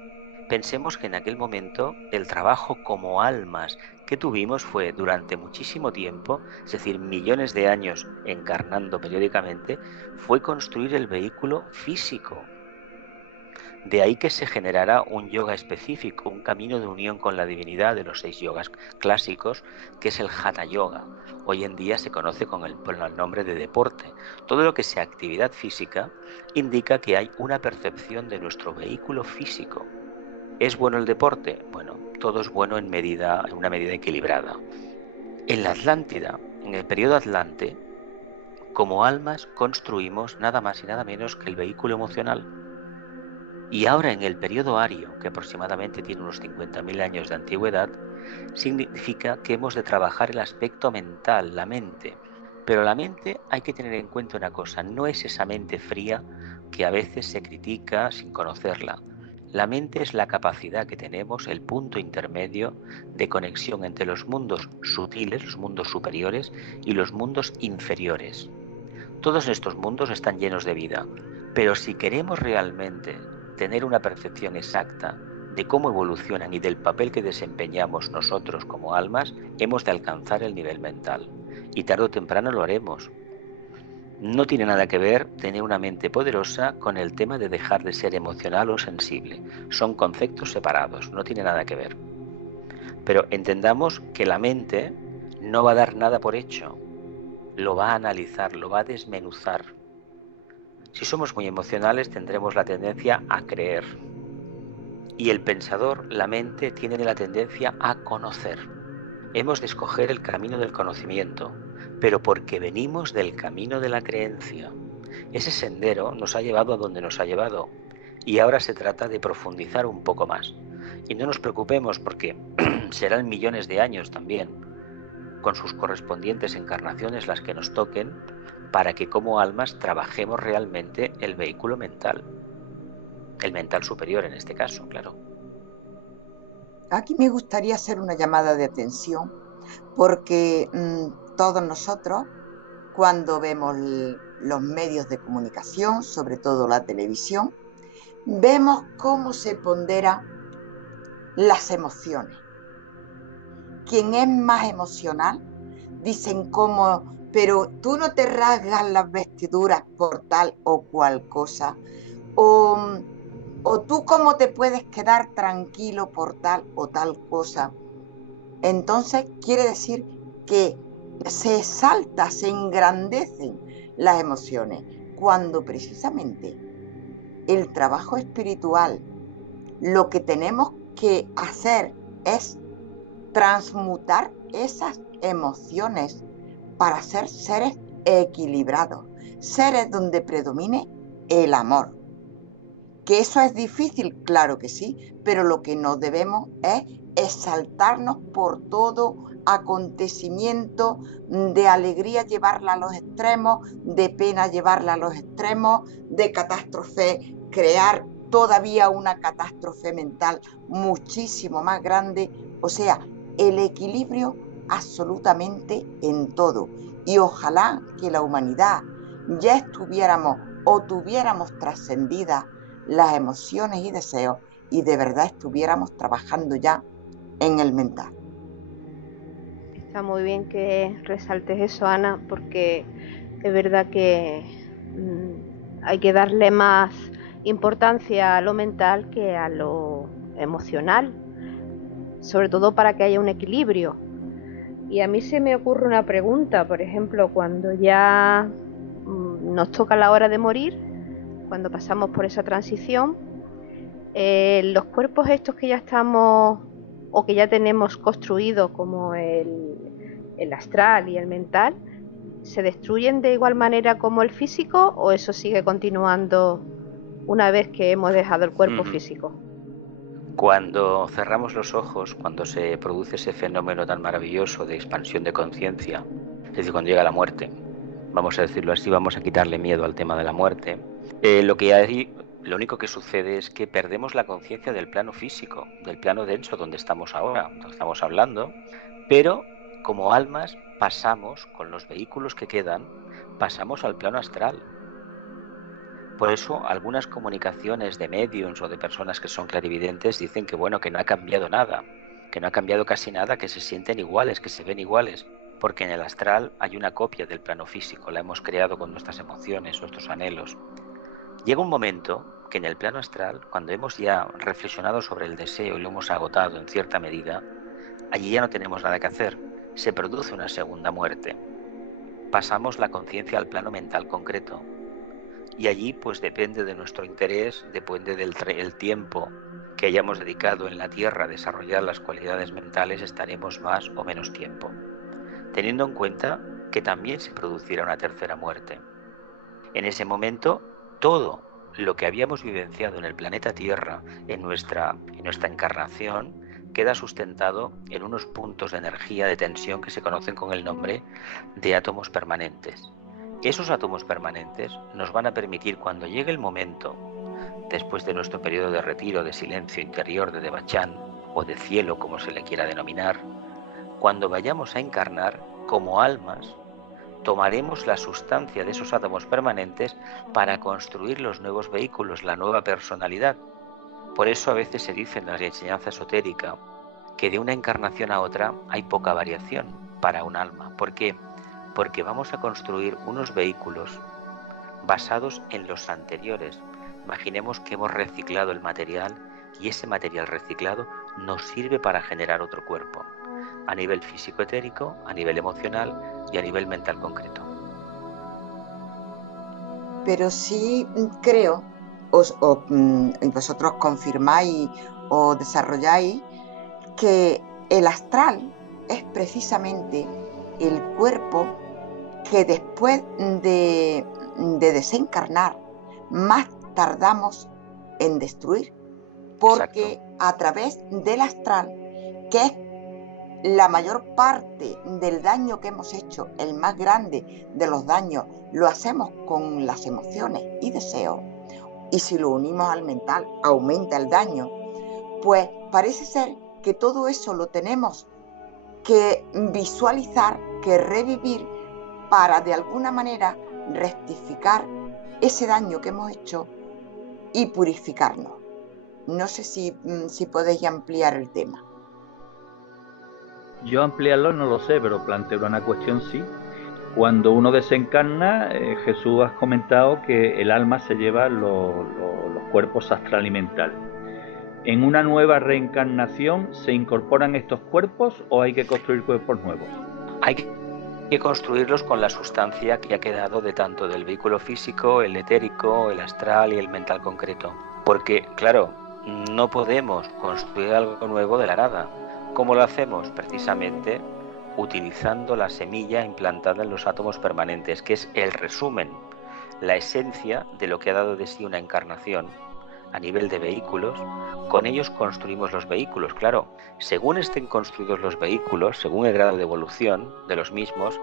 pensemos que en aquel momento el trabajo como almas que tuvimos fue durante muchísimo tiempo, es decir, millones de años encarnando periódicamente, fue construir el vehículo físico. De ahí que se generara un yoga específico, un camino de unión con la divinidad de los 6 yogas clásicos, que es el Hatha Yoga. Hoy en día se conoce con el nombre de deporte. Todo lo que sea actividad física indica que hay una percepción de nuestro vehículo físico. ¿Es bueno el deporte? Bueno, todo es bueno en una medida equilibrada. En la Atlántida, en el periodo Atlante, como almas construimos nada más y nada menos que el vehículo emocional. Y ahora en el periodo Ario, que aproximadamente tiene unos 50.000 años de antigüedad, significa que hemos de trabajar el aspecto mental, la mente. Pero la mente hay que tener en cuenta una cosa, no es esa mente fría que a veces se critica sin conocerla. La mente es la capacidad que tenemos, el punto intermedio de conexión entre los mundos sutiles, los mundos superiores y los mundos inferiores. Todos estos mundos están llenos de vida, pero si queremos realmente tener una percepción exacta de cómo evolucionan y del papel que desempeñamos nosotros como almas, hemos de alcanzar el nivel mental. Y tarde o temprano lo haremos. No tiene nada que ver tener una mente poderosa con el tema de dejar de ser emocional o sensible. Son conceptos separados, no tiene nada que ver. Pero entendamos que la mente no va a dar nada por hecho. Lo va a analizar, lo va a desmenuzar. Si somos muy emocionales tendremos la tendencia a creer. Y el pensador, la mente, tiene la tendencia a conocer. Hemos de escoger el camino del conocimiento, pero porque venimos del camino de la creencia. Ese sendero nos ha llevado a donde nos ha llevado. Y ahora se trata de profundizar un poco más. Y no nos preocupemos porque serán millones de años también, con sus correspondientes encarnaciones las que nos toquen, para que como almas trabajemos realmente el vehículo mental. El mental superior en este caso, claro. Aquí me gustaría hacer una llamada de atención porque todos nosotros, cuando vemos los medios de comunicación, sobre todo la televisión, vemos cómo se ponderan las emociones. Quien es más emocional, dicen cómo, pero tú no te rasgas las vestiduras por tal o cual cosa, o tú cómo te puedes quedar tranquilo por tal o tal cosa. Entonces quiere decir que se exalta, se engrandecen las emociones, cuando precisamente el trabajo espiritual, lo que tenemos que hacer es transmutar esas emociones para ser seres equilibrados, seres donde predomine el amor. Que eso es difícil, claro que sí, pero lo que no debemos es exaltarnos por todo acontecimiento, de alegría llevarla a los extremos, de pena llevarla a los extremos, de catástrofe crear todavía una catástrofe mental muchísimo más grande. O sea, el equilibrio absolutamente en todo. Y ojalá que la humanidad ya estuviéramos o tuviéramos trascendidas las emociones y deseos y de verdad estuviéramos trabajando ya en el mental. Está muy bien que resaltes eso, Ana, porque es verdad que hay que darle más importancia a lo mental que a lo emocional, sobre todo para que haya un equilibrio. Y a mí se me ocurre una pregunta, por ejemplo, cuando ya nos toca la hora de morir, cuando pasamos por esa transición, los cuerpos estos que ya estamos o que ya tenemos construidos como el astral y el mental, ¿se destruyen de igual manera como el físico o eso sigue continuando una vez que hemos dejado el cuerpo físico? Cuando cerramos los ojos, cuando se produce ese fenómeno tan maravilloso de expansión de conciencia, es decir, cuando llega la muerte, vamos a decirlo así, vamos a quitarle miedo al tema de la muerte, lo único que sucede es que perdemos la conciencia del plano físico, del plano denso donde estamos ahora, donde estamos hablando, pero como almas pasamos, con los vehículos que quedan, pasamos al plano astral. Por eso algunas comunicaciones de mediums o de personas que son clarividentes dicen que bueno, que no ha cambiado nada, que no ha cambiado casi nada, que se sienten iguales, que se ven iguales, porque en el astral hay una copia del plano físico, la hemos creado con nuestras emociones, nuestros anhelos. Llega un momento que en el plano astral, cuando hemos ya reflexionado sobre el deseo y lo hemos agotado en cierta medida, allí ya no tenemos nada que hacer, se produce una segunda muerte. Pasamos la conciencia al plano mental concreto. Y allí pues depende de nuestro interés, depende del tiempo que hayamos dedicado en la Tierra a desarrollar las cualidades mentales, estaremos más o menos tiempo, teniendo en cuenta que también se producirá una tercera muerte. En ese momento, todo lo que habíamos vivenciado en el planeta Tierra, en nuestra encarnación, queda sustentado en unos puntos de energía de tensión que se conocen con el nombre de átomos permanentes. Esos átomos permanentes nos van a permitir, cuando llegue el momento, después de nuestro periodo de retiro, de silencio interior, de Devachan o de cielo, como se le quiera denominar, cuando vayamos a encarnar como almas, tomaremos la sustancia de esos átomos permanentes para construir los nuevos vehículos, la nueva personalidad. Por eso a veces se dice en la enseñanza esotérica que de una encarnación a otra hay poca variación para un alma. ¿Por qué? Porque vamos a construir unos vehículos basados en los anteriores. Imaginemos que hemos reciclado el material y ese material reciclado nos sirve para generar otro cuerpo, a nivel físico-etérico, a nivel emocional y a nivel mental concreto. Pero sí creo, vosotros confirmáis o desarrolláis que el astral es precisamente el cuerpo que después de desencarnar más tardamos en destruir, porque Exacto. a través del astral, que es la mayor parte del daño que hemos hecho, el más grande de los daños, lo hacemos con las emociones y deseos, y si lo unimos al mental, aumenta el daño, pues parece ser que todo eso lo tenemos que visualizar, que revivir para de alguna manera rectificar ese daño que hemos hecho y purificarnos. No sé si podéis ampliar el tema. Yo ampliarlo no lo sé, pero planteo una cuestión sí. Cuando uno desencarna, Jesús has comentado que el alma se lleva los cuerpos astral y mental. ¿En una nueva reencarnación se incorporan estos cuerpos o hay que construir cuerpos nuevos? Hay que construirlos con la sustancia que ha quedado de tanto del vehículo físico, el etérico, el astral y el mental concreto. Porque, claro, no podemos construir algo nuevo de la nada. ¿Cómo lo hacemos? Precisamente utilizando la semilla implantada en los átomos permanentes, que es el resumen, la esencia de lo que ha dado de sí una encarnación a nivel de vehículos. Con ellos construimos los vehículos, claro. Según estén construidos los vehículos, según el grado de evolución de los mismos,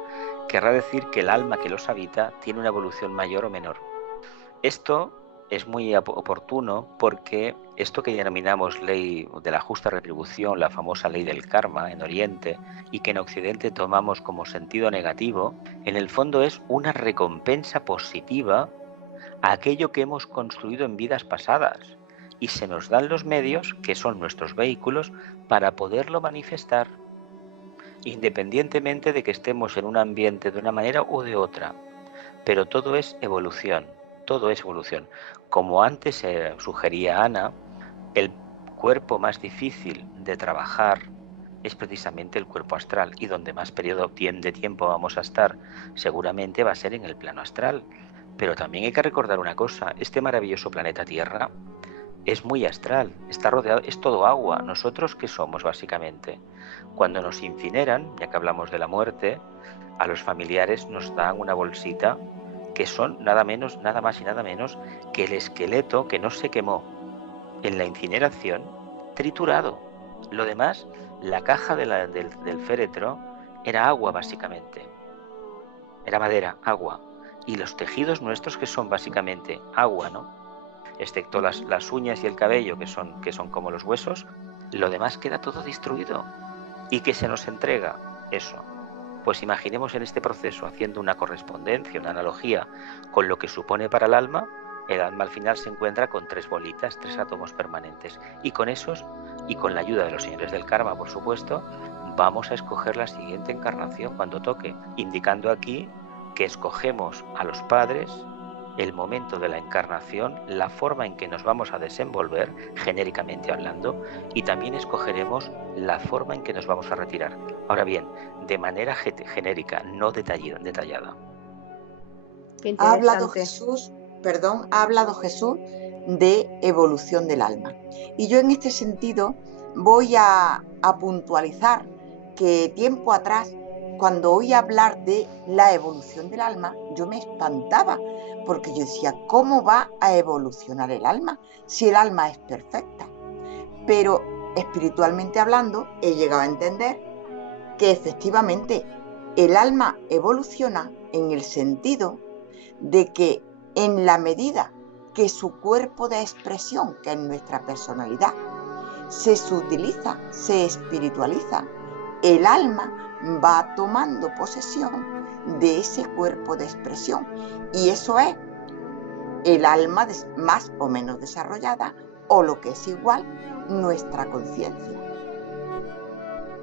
querrá decir que el alma que los habita tiene una evolución mayor o menor. Esto es muy oportuno porque esto que denominamos ley de la justa retribución, la famosa ley del karma en Oriente, y que en Occidente tomamos como sentido negativo, en el fondo es una recompensa positiva a aquello que hemos construido en vidas pasadas. Y se nos dan los medios, que son nuestros vehículos, para poderlo manifestar, independientemente de que estemos en un ambiente de una manera u de otra. Pero todo es evolución, todo es evolución. Como antes sugería Ana, el cuerpo más difícil de trabajar es precisamente el cuerpo astral, y donde más periodo de tiempo vamos a estar seguramente va a ser en el plano astral. Pero también hay que recordar una cosa: este maravilloso planeta Tierra es muy astral, está rodeado, es todo agua. ¿Nosotros qué somos básicamente? Cuando nos incineran, ya que hablamos de la muerte, a los familiares nos dan una bolsita que son nada más y nada menos que el esqueleto que no se quemó en la incineración, triturado. Lo demás, la caja del féretro era agua básicamente, era madera, agua, y los tejidos nuestros que son básicamente agua, ¿no? Excepto las uñas y el cabello que son como los huesos, lo demás queda todo destruido. ¿Y qué se nos entrega? Eso. Pues imaginemos en este proceso, haciendo una correspondencia, una analogía con lo que supone para el alma al final se encuentra con 3 bolitas, 3 átomos permanentes. Y con esos, y con la ayuda de los señores del karma, por supuesto, vamos a escoger la siguiente encarnación cuando toque, indicando aquí que escogemos a los padres, el momento de la encarnación, la forma en que nos vamos a desenvolver, genéricamente hablando, y también escogeremos la forma en que nos vamos a retirar. Ahora bien, de manera genérica, no detallada. Qué Ha hablado interesante. ha hablado Jesús de evolución del alma. Y yo en este sentido voy a puntualizar que tiempo atrás, cuando oí hablar de la evolución del alma, yo me espantaba, porque yo decía, ¿cómo va a evolucionar el alma si el alma es perfecta? Pero espiritualmente hablando, he llegado a entender que efectivamente el alma evoluciona en el sentido de que en la medida que su cuerpo de expresión, que es nuestra personalidad, se sutiliza, se espiritualiza, el alma va tomando posesión de ese cuerpo de expresión. Y eso es el alma más o menos desarrollada, o lo que es igual, nuestra conciencia.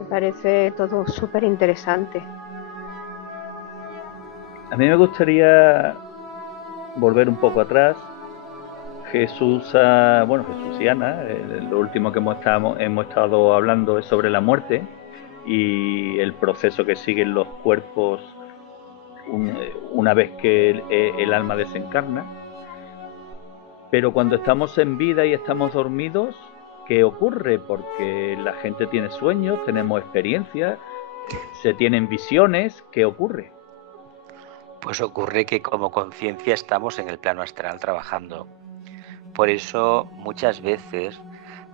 Me parece todo súper interesante. A mí me gustaría volver un poco atrás. Jesús y Ana, lo último que hemos estado hablando es sobre la muerte y el proceso que siguen los cuerpos una vez que el alma desencarna. Pero cuando estamos en vida y estamos dormidos, ¿qué ocurre? Porque la gente tiene sueños, tenemos experiencias, se tienen visiones. ¿Qué ocurre? Pues ocurre que como conciencia estamos en el plano astral trabajando. Por eso muchas veces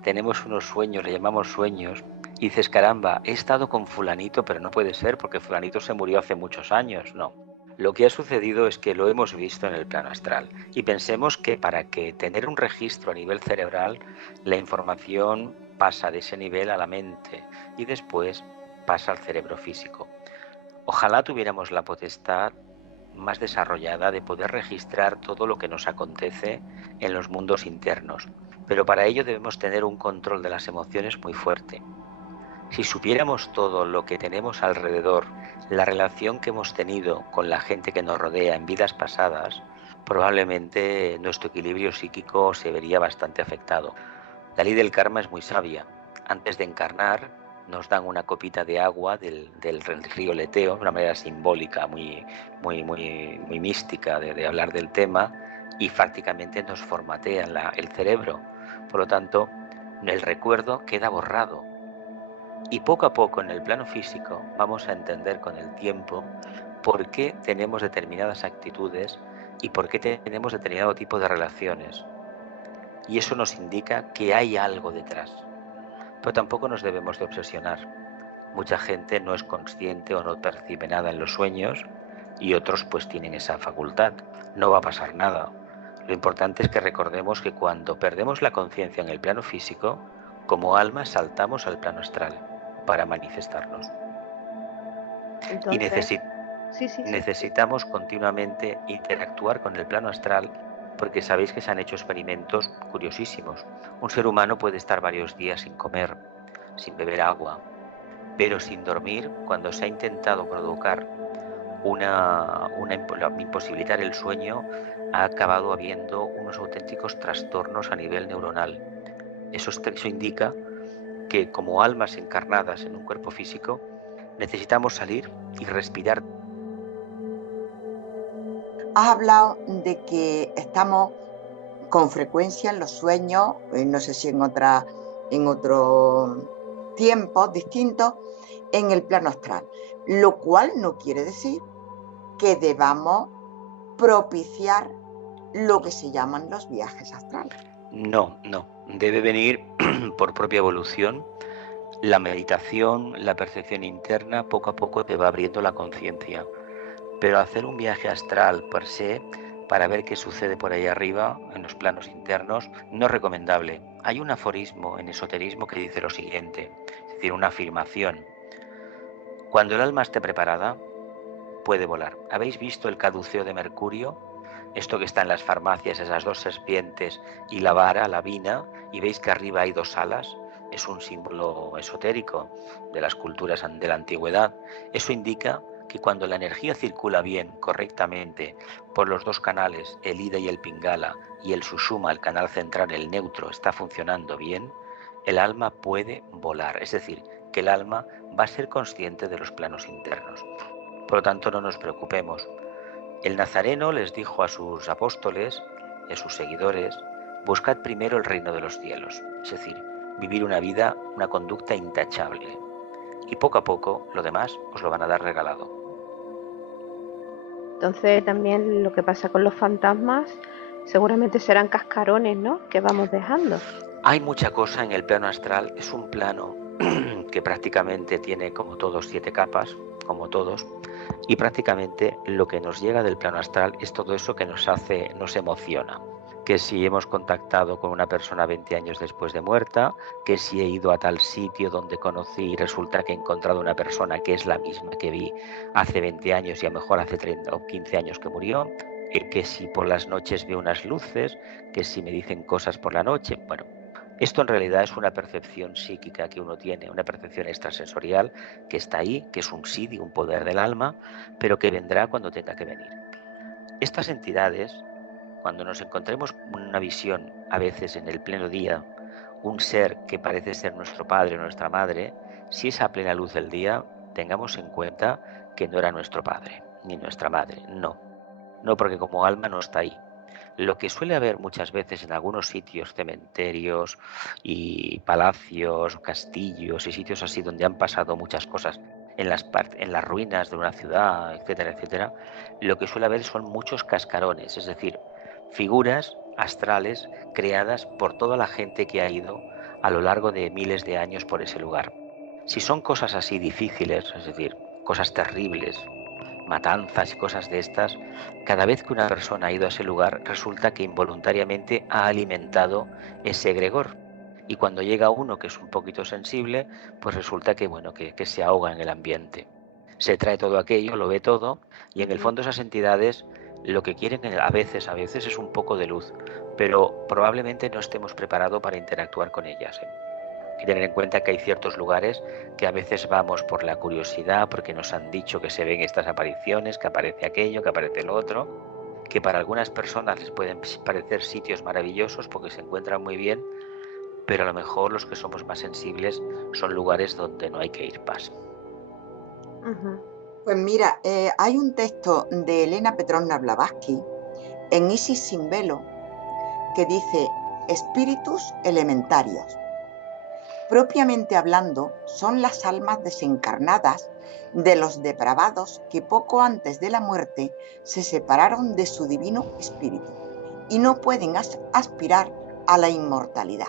tenemos unos sueños, le llamamos sueños, y dices, caramba, he estado con fulanito, pero no puede ser porque fulanito se murió hace muchos años. No. Lo que ha sucedido es que lo hemos visto en el plano astral. Y pensemos que para que tener un registro a nivel cerebral, la información pasa de ese nivel a la mente y después pasa al cerebro físico. Ojalá tuviéramos la potestad más desarrollada de poder registrar todo lo que nos acontece en los mundos internos, pero para ello debemos tener un control de las emociones muy fuerte. Si supiéramos todo lo que tenemos alrededor, la relación que hemos tenido con la gente que nos rodea en vidas pasadas, probablemente nuestro equilibrio psíquico se vería bastante afectado. La ley del karma es muy sabia. Antes de encarnar, nos dan una copita de agua del río Leteo, de una manera simbólica, muy mística de hablar del tema, y prácticamente nos formatean el cerebro. Por lo tanto, el recuerdo queda borrado. Y poco a poco en el plano físico vamos a entender con el tiempo por qué tenemos determinadas actitudes y por qué tenemos determinado tipo de relaciones. Y eso nos indica que hay algo detrás. Pero tampoco nos debemos de obsesionar. Mucha gente no es consciente o no percibe nada en los sueños y otros pues tienen esa facultad. No va a pasar nada. Lo importante es que recordemos que cuando perdemos la conciencia en el plano físico, como alma saltamos al plano astral para manifestarnos. Y Entonces, sí. necesitamos continuamente interactuar con el plano astral, porque sabéis que se han hecho experimentos curiosísimos. Un ser humano puede estar varios días sin comer, sin beber agua, pero sin dormir. Cuando se ha intentado provocar imposibilitar el sueño, ha acabado habiendo unos auténticos trastornos a nivel neuronal. Eso indica que como almas encarnadas en un cuerpo físico necesitamos salir y respirar. Has hablado de que estamos con frecuencia en los sueños, no sé si en otros tiempos distintos, en el plano astral, lo cual no quiere decir que debamos propiciar lo que se llaman los viajes astrales. No, debe venir por propia evolución. La meditación, la percepción interna, poco a poco te va abriendo la conciencia. Pero hacer un viaje astral per se, para ver qué sucede por ahí arriba, en los planos internos, no es recomendable. Hay un aforismo en esoterismo que dice lo siguiente, es decir, una afirmación. Cuando el alma esté preparada, puede volar. ¿Habéis visto el caduceo de Mercurio? Esto que está en las farmacias, esas dos serpientes y la vara, la vina, y veis que arriba hay dos alas. Es un símbolo esotérico de las culturas de la antigüedad. Eso indica que cuando la energía circula bien, correctamente, por los dos canales, el Ida y el Pingala, y el Sushumna, el canal central, el neutro, está funcionando bien, el alma puede volar. Es decir, que el alma va a ser consciente de los planos internos. Por lo tanto, no nos preocupemos. El Nazareno les dijo a sus apóstoles y a sus seguidores: buscad primero el reino de los cielos, es decir, vivir una vida, una conducta intachable, y poco a poco lo demás os lo van a dar regalado. Entonces también lo que pasa con los fantasmas seguramente serán cascarones, ¿no?, que vamos dejando. Hay mucha cosa en el plano astral. Es un plano que prácticamente tiene, como todos, 7 capas, como todos, y prácticamente lo que nos llega del plano astral es todo eso que nos emociona. Que si hemos contactado con una persona 20 años después de muerta, que si he ido a tal sitio donde conocí y resulta que he encontrado una persona que es la misma que vi hace 20 años y a lo mejor hace 30 o 15 años que murió, que si por las noches veo unas luces, que si me dicen cosas por la noche. Bueno, esto en realidad es una percepción psíquica que uno tiene, una percepción extrasensorial que está ahí, que es un siddhi, un poder del alma, pero que vendrá cuando tenga que venir. Estas entidades, cuando nos encontremos una visión, a veces en el pleno día, un ser que parece ser nuestro padre o nuestra madre, si es a plena luz del día, tengamos en cuenta que no era nuestro padre ni nuestra madre, no, porque como alma no está ahí. Lo que suele haber muchas veces en algunos sitios, cementerios y palacios, castillos y sitios así donde han pasado muchas cosas, en las ruinas de una ciudad, etcétera, etcétera, lo que suele haber son muchos cascarones, es decir, figuras astrales creadas por toda la gente que ha ido a lo largo de miles de años por ese lugar. Si son cosas así difíciles, es decir, cosas terribles, matanzas y cosas de estas, cada vez que una persona ha ido a ese lugar, resulta que involuntariamente ha alimentado ese egregor. Y cuando llega uno que es un poquito sensible, pues resulta que, bueno, que se ahoga en el ambiente. Se trae todo aquello, lo ve todo, y en el fondo esas entidades lo que quieren a veces es un poco de luz, pero probablemente no estemos preparados para interactuar con ellas. Hay que tener en cuenta que hay ciertos lugares que a veces vamos por la curiosidad, porque nos han dicho que se ven estas apariciones, que aparece aquello, que aparece lo otro, que para algunas personas les pueden parecer sitios maravillosos porque se encuentran muy bien, pero a lo mejor los que somos más sensibles son lugares donde no hay que ir más. Pues mira, hay un texto de Elena Petrovna Blavatsky en Isis sin velo que dice: espíritus elementarios. Propiamente hablando, son las almas desencarnadas de los depravados que poco antes de la muerte se separaron de su divino espíritu y no pueden aspirar a la inmortalidad.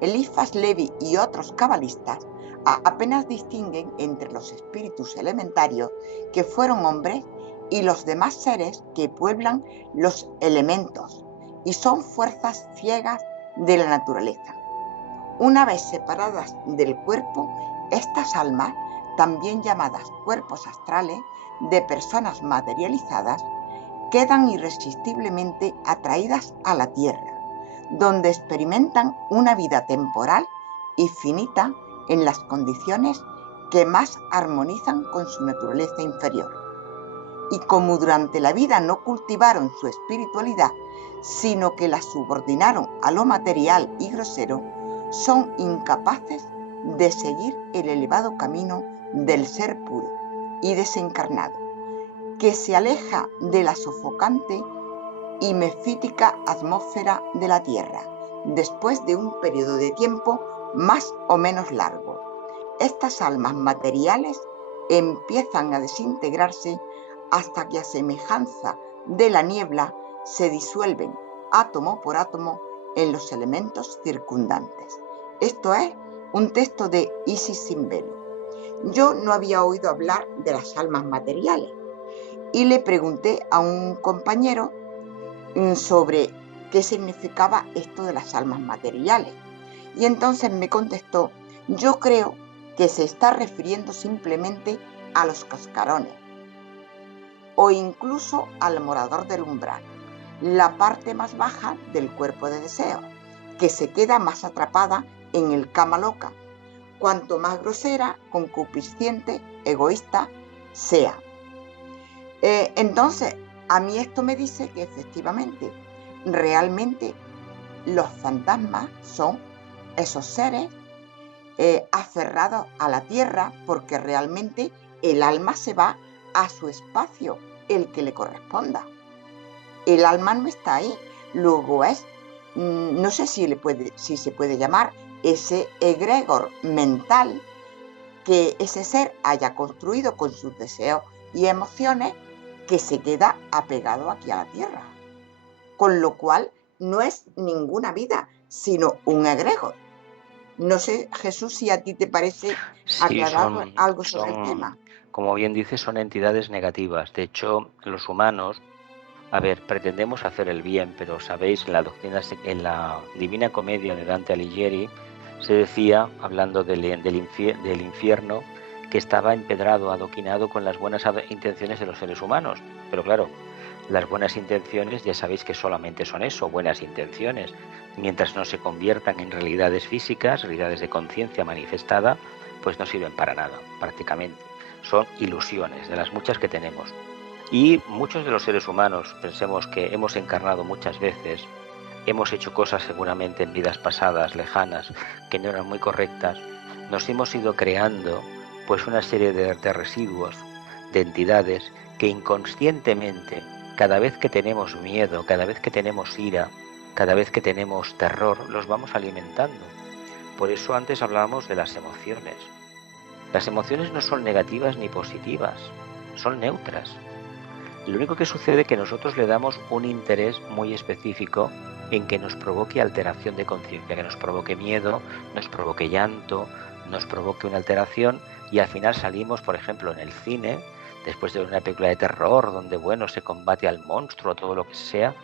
Eliphas Levi y otros cabalistas apenas distinguen entre los espíritus elementarios que fueron hombres y los demás seres que pueblan los elementos y son fuerzas ciegas de la naturaleza. Una vez separadas del cuerpo, estas almas, también llamadas cuerpos astrales de personas materializadas, quedan irresistiblemente atraídas a la Tierra, donde experimentan una vida temporal y finita en las condiciones que más armonizan con su naturaleza inferior. Y como durante la vida no cultivaron su espiritualidad, sino que la subordinaron a lo material y grosero, son incapaces de seguir el elevado camino del ser puro y desencarnado, que se aleja de la sofocante y mefítica atmósfera de la Tierra, después de un periodo de tiempo más o menos largo. Estas almas materiales empiezan a desintegrarse hasta que, a semejanza de la niebla, se disuelven átomo por átomo en los elementos circundantes. Esto es un texto de Isis Sin Velo. Yo no había oído hablar de las almas materiales y le pregunté a un compañero sobre qué significaba esto de las almas materiales. Y entonces me contestó: yo creo que se está refiriendo simplemente a los cascarones o incluso al morador del umbral, la parte más baja del cuerpo de deseo, que se queda más atrapada en el kama loka, cuanto más grosera, concupisciente, egoísta sea. Entonces, a mí esto me dice que efectivamente, realmente los fantasmas son esos seres aferrados a la tierra, porque realmente el alma se va a su espacio, el que le corresponda. El alma no está ahí. Luego es, no sé si se puede llamar ese egregor mental que ese ser haya construido con sus deseos y emociones, que se queda apegado aquí a la tierra. Con lo cual no es ninguna vida, sino un egregor. No sé, Jesús, si a ti te parece aclarar algo sobre el tema. Como bien dices, son entidades negativas. De hecho, los humanos, pretendemos hacer el bien, pero sabéis, en la Divina Comedia de Dante Alighieri, se decía, hablando del infierno, que estaba empedrado, adoquinado con las buenas intenciones de los seres humanos. Pero claro, las buenas intenciones ya sabéis que solamente son eso, buenas intenciones. Mientras no se conviertan en realidades físicas, realidades de conciencia manifestada, pues no sirven para nada, prácticamente. Son ilusiones, de las muchas que tenemos. Y muchos de los seres humanos, pensemos que hemos encarnado muchas veces, hemos hecho cosas seguramente en vidas pasadas, lejanas, que no eran muy correctas, nos hemos ido creando pues una serie de residuos, de entidades que inconscientemente, cada vez que tenemos miedo, cada vez que tenemos ira, cada vez que tenemos terror, los vamos alimentando. Por eso antes hablábamos de las emociones. Las emociones no son negativas ni positivas, son neutras. Lo único que sucede es que nosotros le damos un interés muy específico en que nos provoque alteración de conciencia, que nos provoque miedo, nos provoque llanto, nos provoque una alteración, y al final salimos, por ejemplo, en el cine, después de una película de terror donde, se combate al monstruo, todo lo que sea,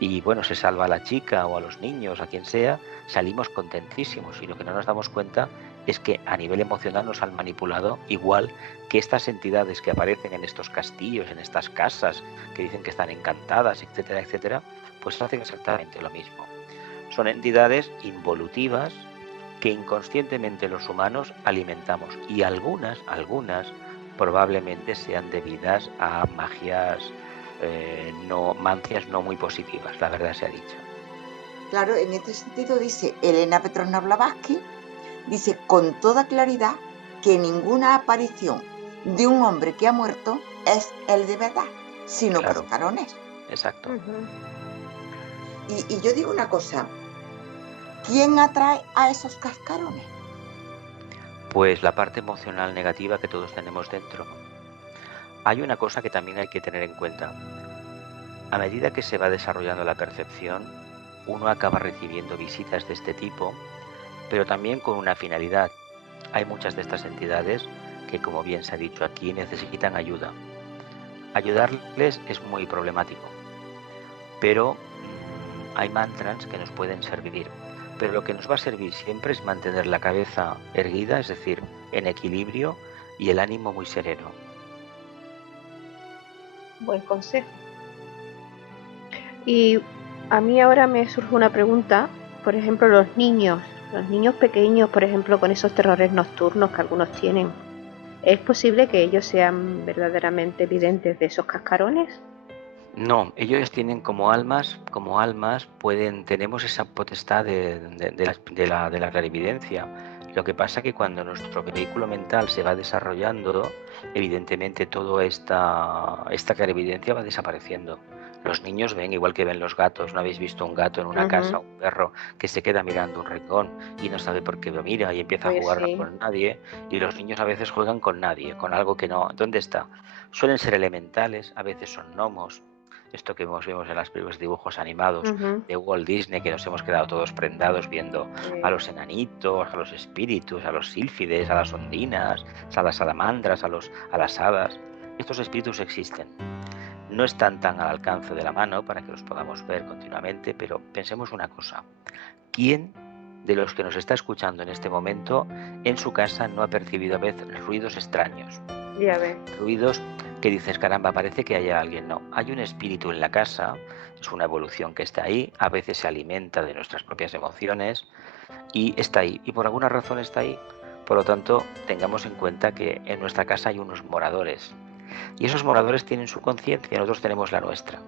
y se salva a la chica o a los niños, a quien sea, salimos contentísimos, y lo que no nos damos cuenta es que a nivel emocional nos han manipulado, igual que estas entidades que aparecen en estos castillos, en estas casas, que dicen que están encantadas, etcétera, etcétera, pues hacen exactamente lo mismo. Son entidades involutivas que inconscientemente los humanos alimentamos, y algunas probablemente sean debidas a magias mancias no muy positivas, la verdad sea dicha. Claro, en este sentido dice Elena Petrovna Blavatsky, dice con toda claridad que ninguna aparición de un hombre que ha muerto es el de verdad, sino claro, cascarones. Exacto. Y yo digo una cosa, ¿quién atrae a esos cascarones? Pues la parte emocional negativa que todos tenemos dentro. Hay una cosa que también hay que tener en cuenta. A medida que se va desarrollando la percepción, uno acaba recibiendo visitas de este tipo, pero también con una finalidad. Hay muchas de estas entidades que, como bien se ha dicho aquí, necesitan ayuda. Ayudarles es muy problemático, pero hay mantras que nos pueden servir. Pero lo que nos va a servir siempre es mantener la cabeza erguida, es decir, en equilibrio, y el ánimo muy sereno. Buen consejo. Y a mí ahora me surge una pregunta, por ejemplo, los niños pequeños, por ejemplo, con esos terrores nocturnos que algunos tienen, ¿es posible que ellos sean verdaderamente videntes de esos cascarones? No, ellos tienen como almas tenemos esa potestad de la clarividencia. Lo que pasa que cuando nuestro vehículo mental se va desarrollando, evidentemente toda esta clarividencia va desapareciendo. Los niños ven igual que ven los gatos. ¿No habéis visto un gato en una casa, un perro que se queda mirando un rincón y no sabe por qué lo mira y empieza a jugar con nadie? Y los niños a veces juegan con nadie, con algo que no. ¿Dónde está? Suelen ser elementales, a veces son gnomos. Esto que vemos en las películas de dibujos animados de Walt Disney, que nos hemos quedado todos prendados viendo a los enanitos, a los espíritus, a los sílfides, a las ondinas, a las salamandras, a las hadas. Estos espíritus existen. No están tan al alcance de la mano para que los podamos ver continuamente, pero pensemos una cosa. ¿Quién de los que nos está escuchando en este momento en su casa no ha percibido a veces ruidos extraños? Ya ves. Ruidos que dices, caramba, parece que haya alguien. No, hay un espíritu en la casa, es una evolución que está ahí, a veces se alimenta de nuestras propias emociones y está ahí, y por alguna razón está ahí. Por lo tanto, tengamos en cuenta que en nuestra casa hay unos moradores, y esos moradores tienen su conciencia, nosotros tenemos la nuestra.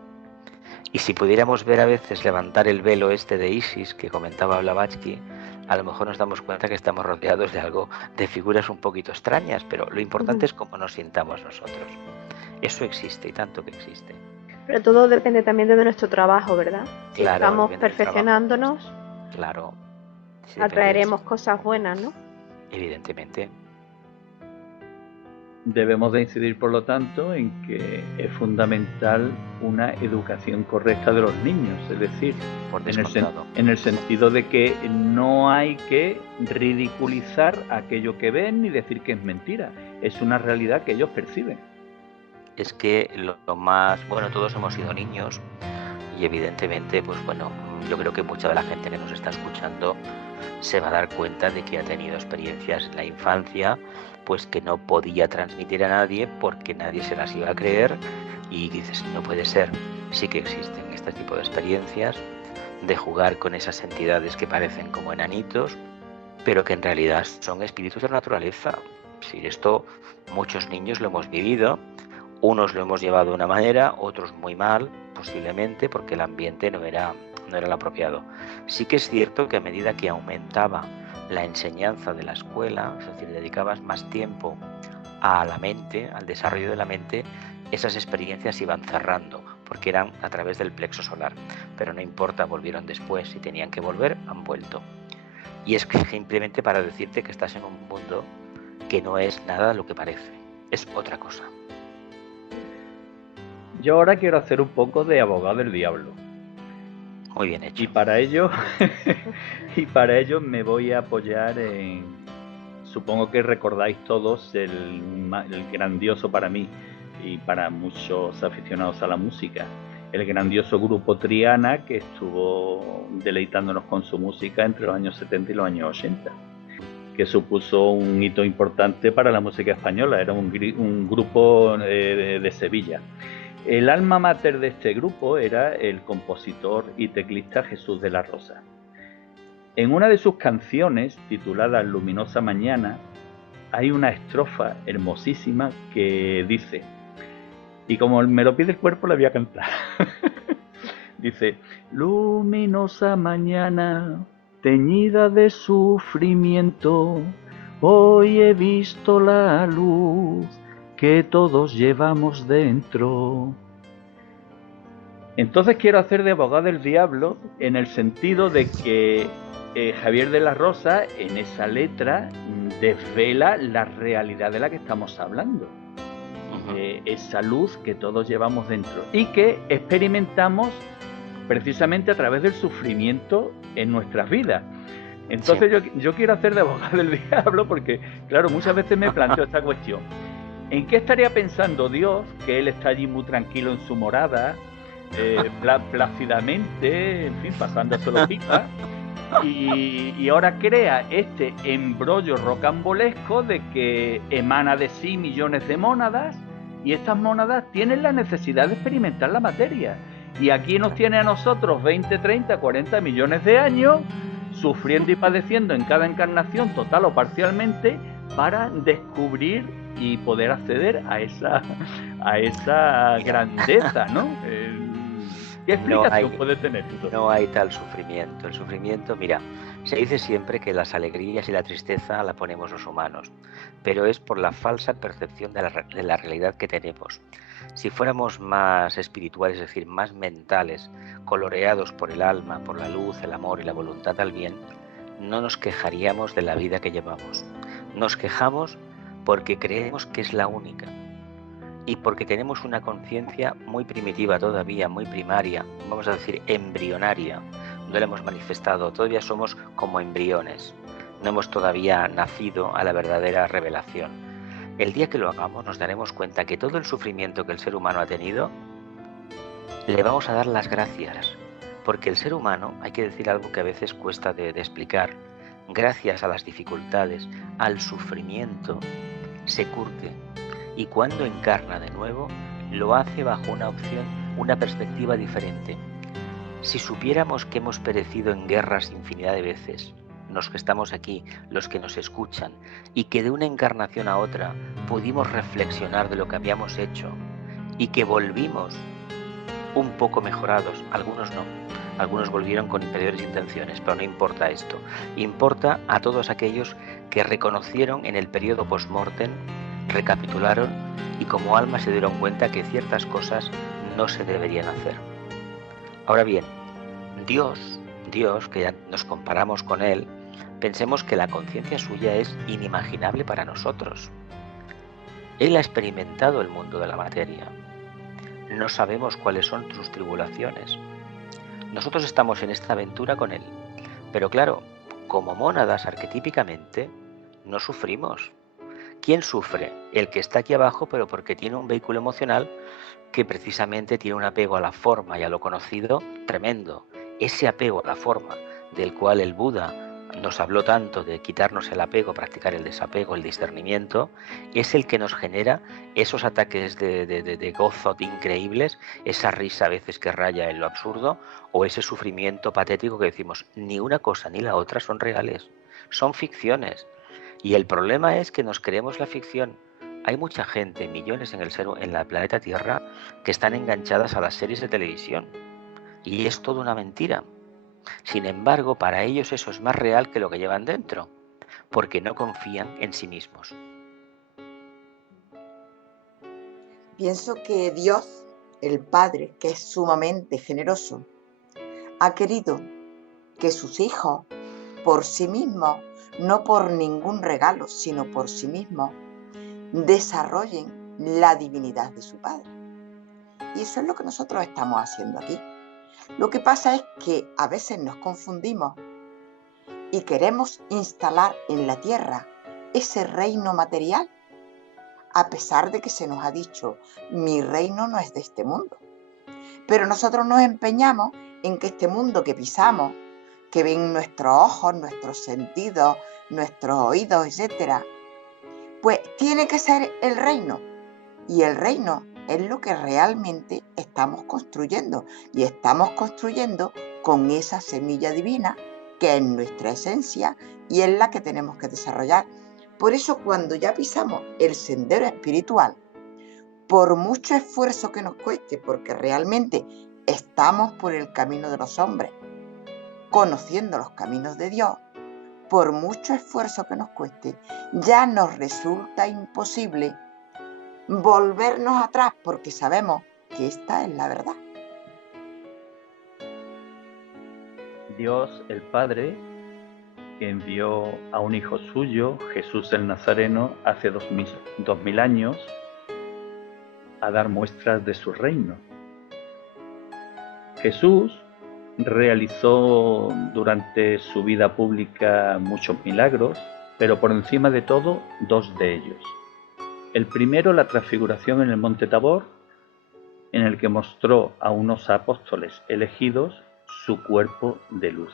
Y si pudiéramos ver a veces levantar el velo este de Isis que comentaba Blavatsky, a lo mejor nos damos cuenta que estamos rodeados de figuras un poquito extrañas, pero lo importante es cómo nos sintamos nosotros. Eso existe, y tanto que existe. Pero todo depende también de nuestro trabajo, ¿verdad? Si claro, estamos perfeccionándonos, claro, atraeremos cosas buenas, ¿no? Evidentemente. Debemos de incidir, por lo tanto, en que es fundamental una educación correcta de los niños, es decir, en el sentido de que no hay que ridiculizar aquello que ven ni decir que es mentira, es una realidad que ellos perciben. Es que lo más, bueno, todos hemos sido niños y evidentemente, pues bueno, yo creo que mucha de la gente que nos está escuchando se va a dar cuenta de que ha tenido experiencias en la infancia pues que no podía transmitir a nadie porque nadie se las iba a creer, y dices, no puede ser. Sí que existen este tipo de experiencias de jugar con esas entidades que parecen como enanitos, pero que en realidad son espíritus de la naturaleza. Sí, esto muchos niños lo hemos vivido, unos lo hemos llevado de una manera, otros muy mal, posiblemente porque el ambiente no era lo apropiado. Sí que es cierto que a medida que aumentaba la enseñanza de la escuela, es decir, dedicabas más tiempo a la mente, al desarrollo de la mente, esas experiencias iban cerrando, porque eran a través del plexo solar. Pero no importa, volvieron después, si tenían que volver, han vuelto. Y es simplemente para decirte que estás en un mundo que no es nada lo que parece, es otra cosa. Yo ahora quiero hacer un poco de abogado del diablo. Muy bien hecho. Y para ello me voy a apoyar en, supongo que recordáis todos el grandioso para mí y para muchos aficionados a la música, el grandioso grupo Triana, que estuvo deleitándonos con su música entre los años 70 y los años 80, que supuso un hito importante para la música española. Era un grupo de Sevilla. El alma mater de este grupo era el compositor y teclista Jesús de la Rosa. En una de sus canciones, titulada Luminosa Mañana, hay una estrofa hermosísima que dice, y como me lo pide el cuerpo, la voy a cantar. Dice, luminosa mañana, teñida de sufrimiento, hoy he visto la luz que todos llevamos dentro. Entonces quiero hacer de abogado del diablo en el sentido de que Javier de la Rosa en esa letra desvela la realidad de la que estamos hablando. Esa luz que todos llevamos dentro y que experimentamos precisamente a través del sufrimiento en nuestras vidas. Entonces yo quiero hacer de abogado del diablo porque, claro, muchas veces me planteo esta cuestión. ¿En qué estaría pensando Dios, que Él está allí muy tranquilo en su morada, plácidamente, en fin, pasándoselo pipa, y ahora crea este embrollo rocambolesco de que emana de sí millones de mónadas, y estas mónadas tienen la necesidad de experimentar la materia? Y aquí nos tiene a nosotros 20, 30, 40 millones de años sufriendo y padeciendo en cada encarnación, total o parcialmente, para descubrir y poder acceder a esa grandeza, ¿no? ¿Qué explicación puede tener esto? No hay tal sufrimiento. El sufrimiento, mira, se dice siempre que las alegrías y la tristeza la ponemos los humanos, pero es por la falsa percepción de la realidad que tenemos. Si fuéramos más espirituales, es decir, más mentales, coloreados por el alma, por la luz, el amor y la voluntad al bien, no nos quejaríamos de la vida que llevamos. Nos quejamos porque creemos que es la única y porque tenemos una conciencia muy primitiva todavía, muy primaria, vamos a decir embrionaria. No la hemos manifestado, todavía somos como embriones, no hemos todavía nacido a la verdadera revelación. El día que lo hagamos nos daremos cuenta que todo el sufrimiento que el ser humano ha tenido, le vamos a dar las gracias, porque el ser humano, hay que decir algo que a veces cuesta de explicar, gracias a las dificultades, al sufrimiento, se curte, y cuando encarna de nuevo, lo hace bajo una opción, una perspectiva diferente. Si supiéramos que hemos perecido en guerras infinidad de veces, los que estamos aquí, los que nos escuchan, y que de una encarnación a otra pudimos reflexionar de lo que habíamos hecho, y que volvimos un poco mejorados, algunos no, algunos volvieron con inferiores intenciones, pero no importa esto, importa a todos aquellos que reconocieron en el periodo post-mortem, recapitularon y como alma se dieron cuenta que ciertas cosas no se deberían hacer. Ahora bien, Dios, que ya nos comparamos con Él, pensemos que la conciencia suya es inimaginable para nosotros. Él ha experimentado el mundo de la materia. No sabemos cuáles son sus tribulaciones. Nosotros estamos en esta aventura con Él. Pero claro, como mónadas arquetípicamente, no sufrimos. ¿Quién sufre? El que está aquí abajo, pero porque tiene un vehículo emocional que precisamente tiene un apego a la forma y a lo conocido tremendo. Ese apego a la forma del cual el Buda nos habló tanto de quitarnos el apego, practicar el desapego, el discernimiento, es el que nos genera esos ataques de gozo increíbles, esa risa a veces que raya en lo absurdo, o ese sufrimiento patético que decimos, ni una cosa ni la otra son reales, son ficciones. Y el problema es que nos creemos la ficción. Hay mucha gente, millones en la planeta Tierra, que están enganchadas a las series de televisión. Y es toda una mentira. Sin embargo, para ellos eso es más real que lo que llevan dentro, porque no confían en sí mismos. Pienso que Dios, el Padre, que es sumamente generoso, ha querido que sus hijos, por sí mismos, no por ningún regalo, sino por sí mismos, desarrollen la divinidad de su Padre. Y eso es lo que nosotros estamos haciendo aquí. Lo que pasa es que a veces nos confundimos y queremos instalar en la tierra ese reino material, a pesar de que se nos ha dicho, mi reino no es de este mundo. Pero nosotros nos empeñamos en que este mundo que pisamos, que ven nuestros ojos, nuestros sentidos, nuestros oídos, etc., pues tiene que ser el reino. Y el reino es lo que realmente estamos construyendo. Y estamos construyendo con esa semilla divina que es nuestra esencia y es la que tenemos que desarrollar. Por eso cuando ya pisamos el sendero espiritual, por mucho esfuerzo que nos cueste, porque realmente estamos por el camino de los hombres, conociendo los caminos de Dios, por mucho esfuerzo que nos cueste, ya nos resulta imposible volvernos atrás porque sabemos que esta es la verdad. Dios, el Padre, que envió a un hijo suyo, Jesús el Nazareno, hace 2000 años, a dar muestras de su reino. Jesús realizó durante su vida pública muchos milagros, pero por encima de todo, 2 de ellos. El primero, la transfiguración en el monte Tabor, en el que mostró a unos apóstoles elegidos su cuerpo de luz.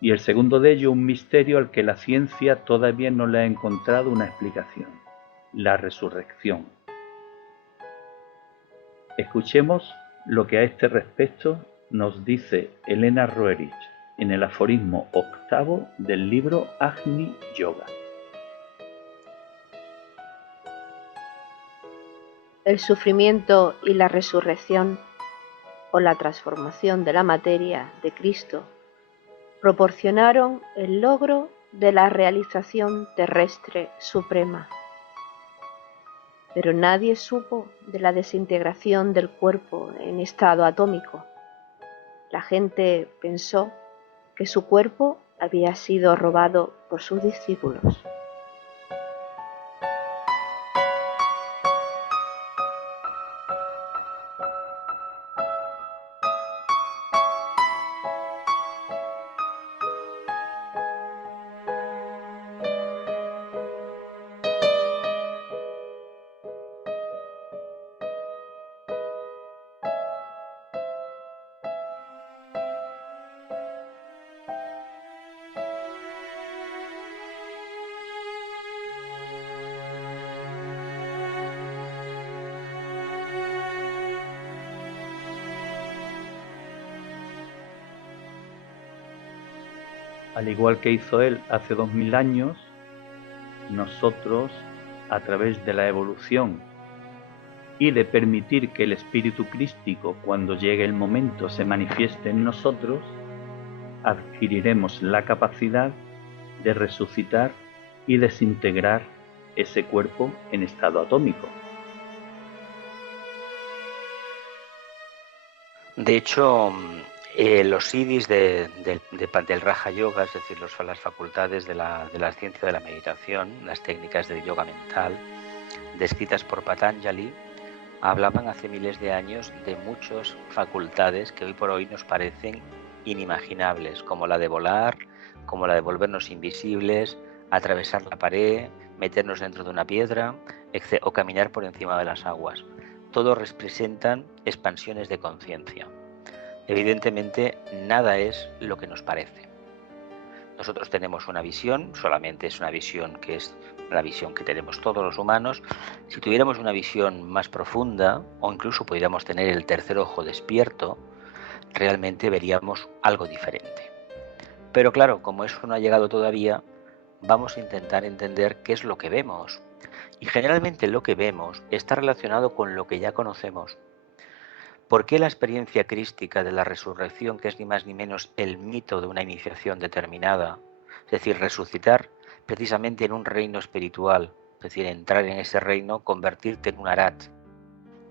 Y el segundo de ello, un misterio al que la ciencia todavía no le ha encontrado una explicación: la resurrección. Escuchemos lo que a este respecto nos dice Elena Roerich en el aforismo 8 del libro Agni Yoga. El sufrimiento y la resurrección, o la transformación de la materia de Cristo, proporcionaron el logro de la realización terrestre suprema. Pero nadie supo de la desintegración del cuerpo en estado atómico. La gente pensó que su cuerpo había sido robado por sus discípulos. Al igual que hizo él hace 2000 años, nosotros, a través de la evolución y de permitir que el espíritu crístico, cuando llegue el momento, se manifieste en nosotros, adquiriremos la capacidad de resucitar y desintegrar ese cuerpo en estado atómico. De hecho, los siddhis del Raja Yoga, es decir, las facultades de la ciencia de la meditación, las técnicas de yoga mental, descritas por Patanjali, hablaban hace miles de años de muchas facultades que hoy por hoy nos parecen inimaginables, como la de volar, como la de volvernos invisibles, atravesar la pared, meternos dentro de una piedra o caminar por encima de las aguas. Todos representan expansiones de conciencia. Evidentemente, nada es lo que nos parece. Nosotros tenemos una visión, solamente es una visión que es la visión que tenemos todos los humanos. Si tuviéramos una visión más profunda, o incluso pudiéramos tener el tercer ojo despierto, realmente veríamos algo diferente. Pero claro, como eso no ha llegado todavía, vamos a intentar entender qué es lo que vemos. Y generalmente lo que vemos está relacionado con lo que ya conocemos. ¿Por qué la experiencia crística de la resurrección, que es ni más ni menos el mito de una iniciación determinada, es decir, resucitar precisamente en un reino espiritual, es decir, entrar en ese reino, convertirte en un arat?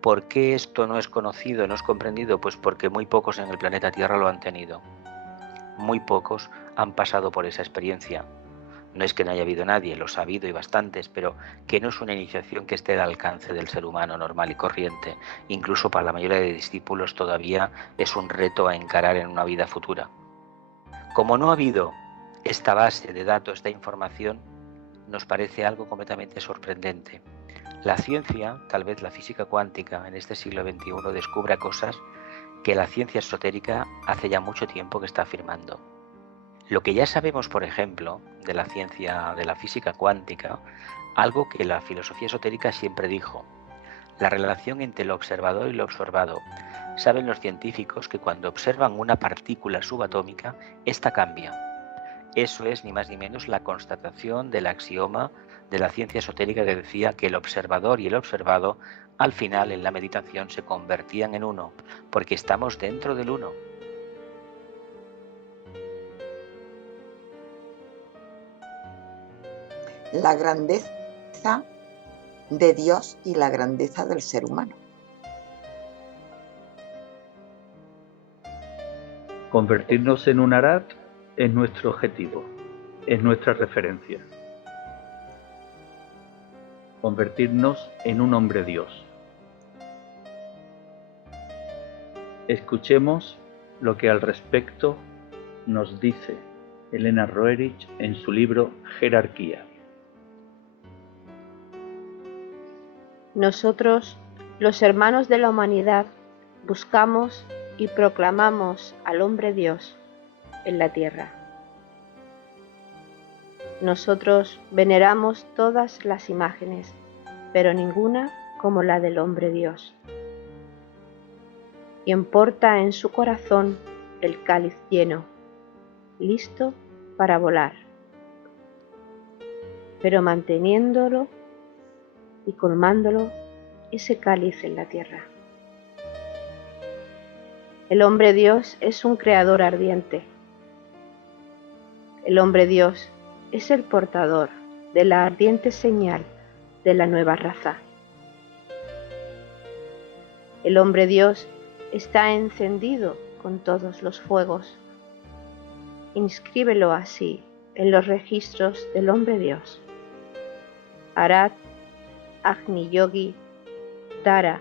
¿Por qué esto no es conocido, no es comprendido? Pues porque muy pocos en el planeta Tierra lo han tenido. Muy pocos han pasado por esa experiencia. No es que no haya habido nadie, los ha habido y bastantes, pero que no es una iniciación que esté al alcance del ser humano normal y corriente. Incluso para la mayoría de discípulos todavía es un reto a encarar en una vida futura. Como no ha habido esta base de datos, esta información, nos parece algo completamente sorprendente. La ciencia, tal vez la física cuántica, en este siglo XXI descubra cosas que la ciencia esotérica hace ya mucho tiempo que está afirmando. Lo que ya sabemos, por ejemplo, de la ciencia de la física cuántica, algo que la filosofía esotérica siempre dijo: la relación entre el observador y lo observado. Saben los científicos que cuando observan una partícula subatómica, esta cambia. Eso es ni más ni menos la constatación del axioma de la ciencia esotérica que decía que el observador y el observado, al final en la meditación, se convertían en uno, porque estamos dentro del uno. La grandeza de Dios y la grandeza del ser humano. Convertirnos en un arat es nuestro objetivo, es nuestra referencia. Convertirnos en un hombre Dios. Escuchemos lo que al respecto nos dice Elena Roerich en su libro Jerarquía. Nosotros, los hermanos de la humanidad, buscamos y proclamamos al hombre Dios en la tierra. Nosotros veneramos todas las imágenes, pero ninguna como la del hombre Dios. Quien porta en su corazón el cáliz lleno, listo para volar, pero manteniéndolo y colmándolo ese cáliz en la tierra. El hombre Dios es un creador ardiente. El hombre Dios es el portador de la ardiente señal de la nueva raza. El hombre Dios está encendido con todos los fuegos. Inscríbelo así en los registros del hombre Dios. Arat, Agni Yogi, Tara.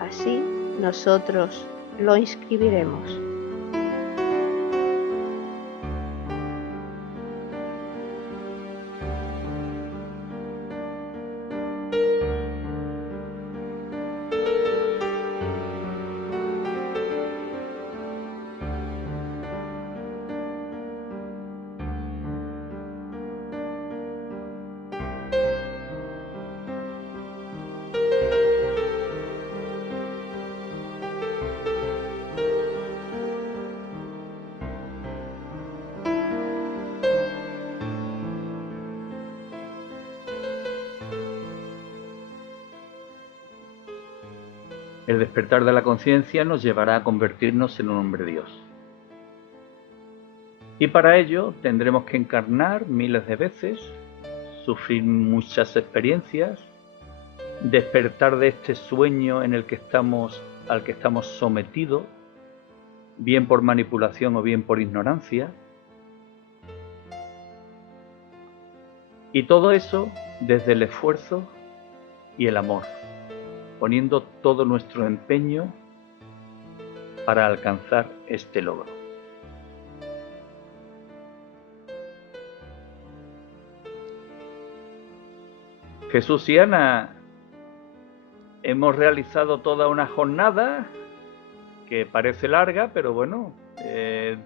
Así nosotros lo inscribiremos. El despertar de la conciencia nos llevará a convertirnos en un hombre Dios. Y para ello tendremos que encarnar miles de veces, sufrir muchas experiencias, despertar de este sueño al que estamos sometidos, bien por manipulación o bien por ignorancia. Y todo eso desde el esfuerzo y el amor, poniendo todo nuestro empeño para alcanzar este logro. Jesús y Ana, hemos realizado toda una jornada que parece larga, pero bueno,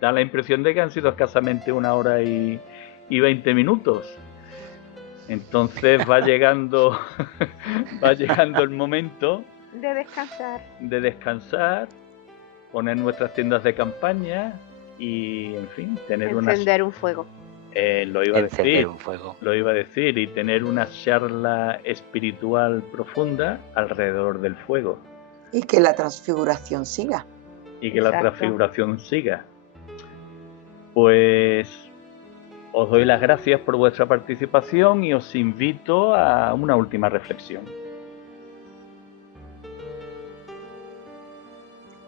da la impresión de que han sido escasamente 1 hora y 20 minutos. Entonces va llegando el momento de descansar, poner nuestras tiendas de campaña y, en fin, encender un fuego. Lo iba a decir, y tener una charla espiritual profunda alrededor del fuego. Y que la transfiguración siga. Pues os doy las gracias por vuestra participación y os invito a una última reflexión.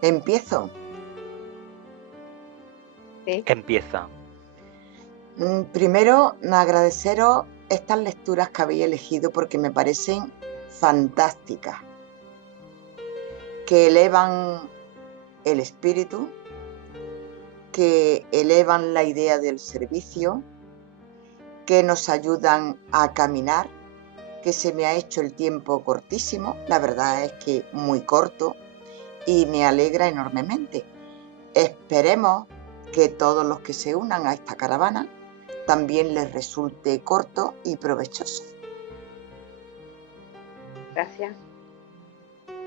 ¿Empiezo? Sí. Empieza. Primero, agradeceros estas lecturas que habéis elegido porque me parecen fantásticas, que elevan el espíritu, que elevan la idea del servicio, que nos ayudan a caminar, que se me ha hecho el tiempo cortísimo, la verdad es que muy corto, y me alegra enormemente. Esperemos que todos los que se unan a esta caravana también les resulte corto y provechoso. Gracias.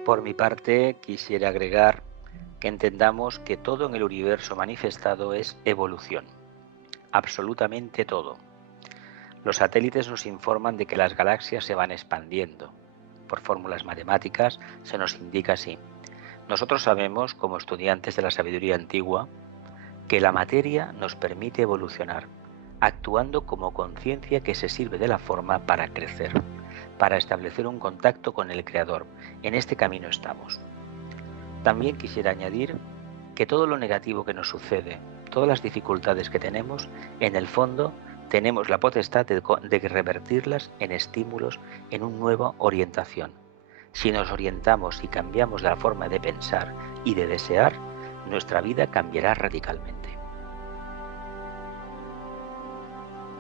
Por mi parte, quisiera agregar que entendamos que todo en el universo manifestado es evolución. Absolutamente todo. Los satélites nos informan de que las galaxias se van expandiendo. Por fórmulas matemáticas se nos indica así. Nosotros sabemos, como estudiantes de la sabiduría antigua, que la materia nos permite evolucionar, actuando como conciencia que se sirve de la forma para crecer, para establecer un contacto con el Creador. En este camino estamos. También quisiera añadir que todo lo negativo que nos sucede, todas las dificultades que tenemos, en el fondo tenemos la potestad de revertirlas en estímulos, en una nueva orientación. Si nos orientamos y cambiamos la forma de pensar y de desear, nuestra vida cambiará radicalmente.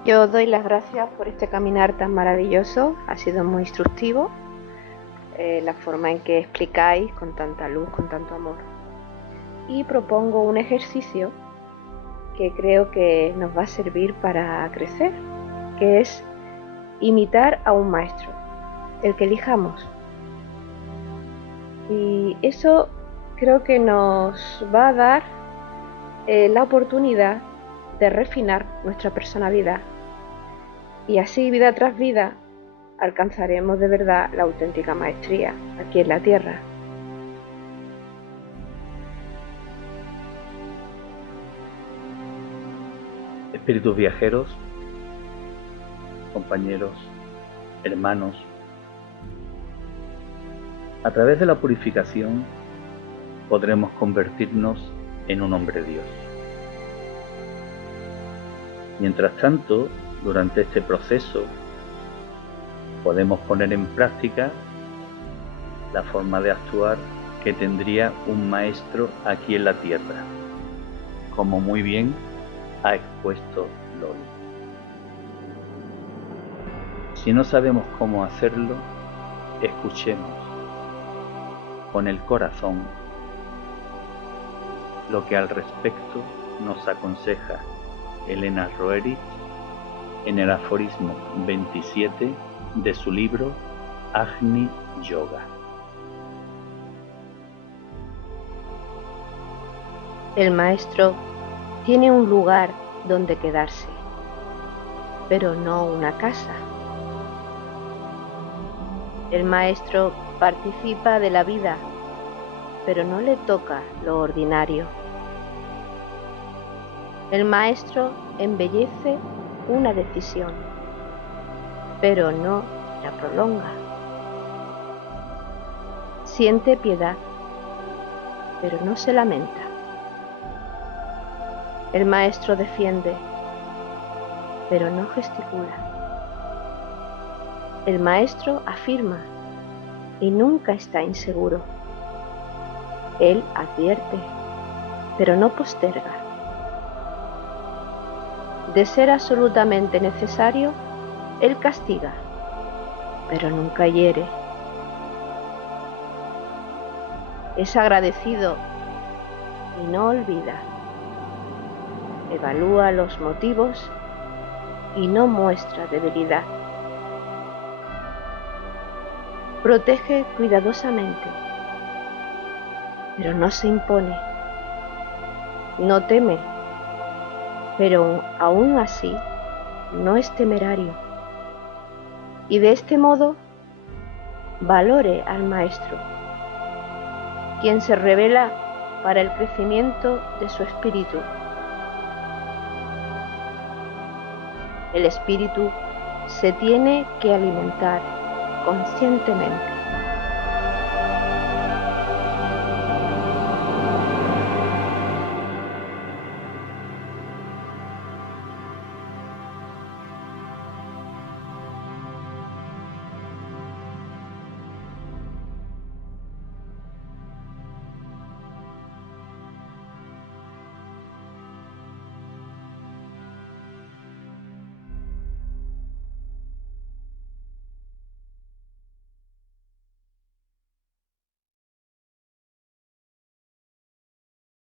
Yo doy las gracias por este caminar tan maravilloso, ha sido muy instructivo la forma en que explicáis con tanta luz, con tanto amor. Y propongo un ejercicio que creo que nos va a servir para crecer, que es imitar a un maestro, el que elijamos. Y eso creo que nos va a dar la oportunidad de refinar nuestra personalidad. Y así, vida tras vida, alcanzaremos de verdad la auténtica maestría aquí en la Tierra. Espíritus viajeros, compañeros, hermanos, a través de la purificación podremos convertirnos en un hombre Dios. Mientras tanto, durante este proceso, podemos poner en práctica la forma de actuar que tendría un maestro aquí en la Tierra, como muy bien ha expuesto Loli. Si no sabemos cómo hacerlo, escuchemos con el corazón lo que al respecto nos aconseja Elena Roerich en el aforismo 27 de su libro Agni Yoga. El maestro tiene un lugar donde quedarse, pero no una casa. El maestro participa de la vida, pero no le toca lo ordinario. El maestro embellece una decisión, pero no la prolonga. Siente piedad, pero no se lamenta. El maestro defiende, pero no gesticula. El maestro afirma y nunca está inseguro. Él advierte, pero no posterga. De ser absolutamente necesario, él castiga, pero nunca hiere. Es agradecido y no olvida. Evalúa los motivos y no muestra debilidad. Protege cuidadosamente, pero no se impone. No teme, pero aún así no es temerario. Y de este modo valore al maestro, quien se revela para el crecimiento de su espíritu. El espíritu se tiene que alimentar conscientemente.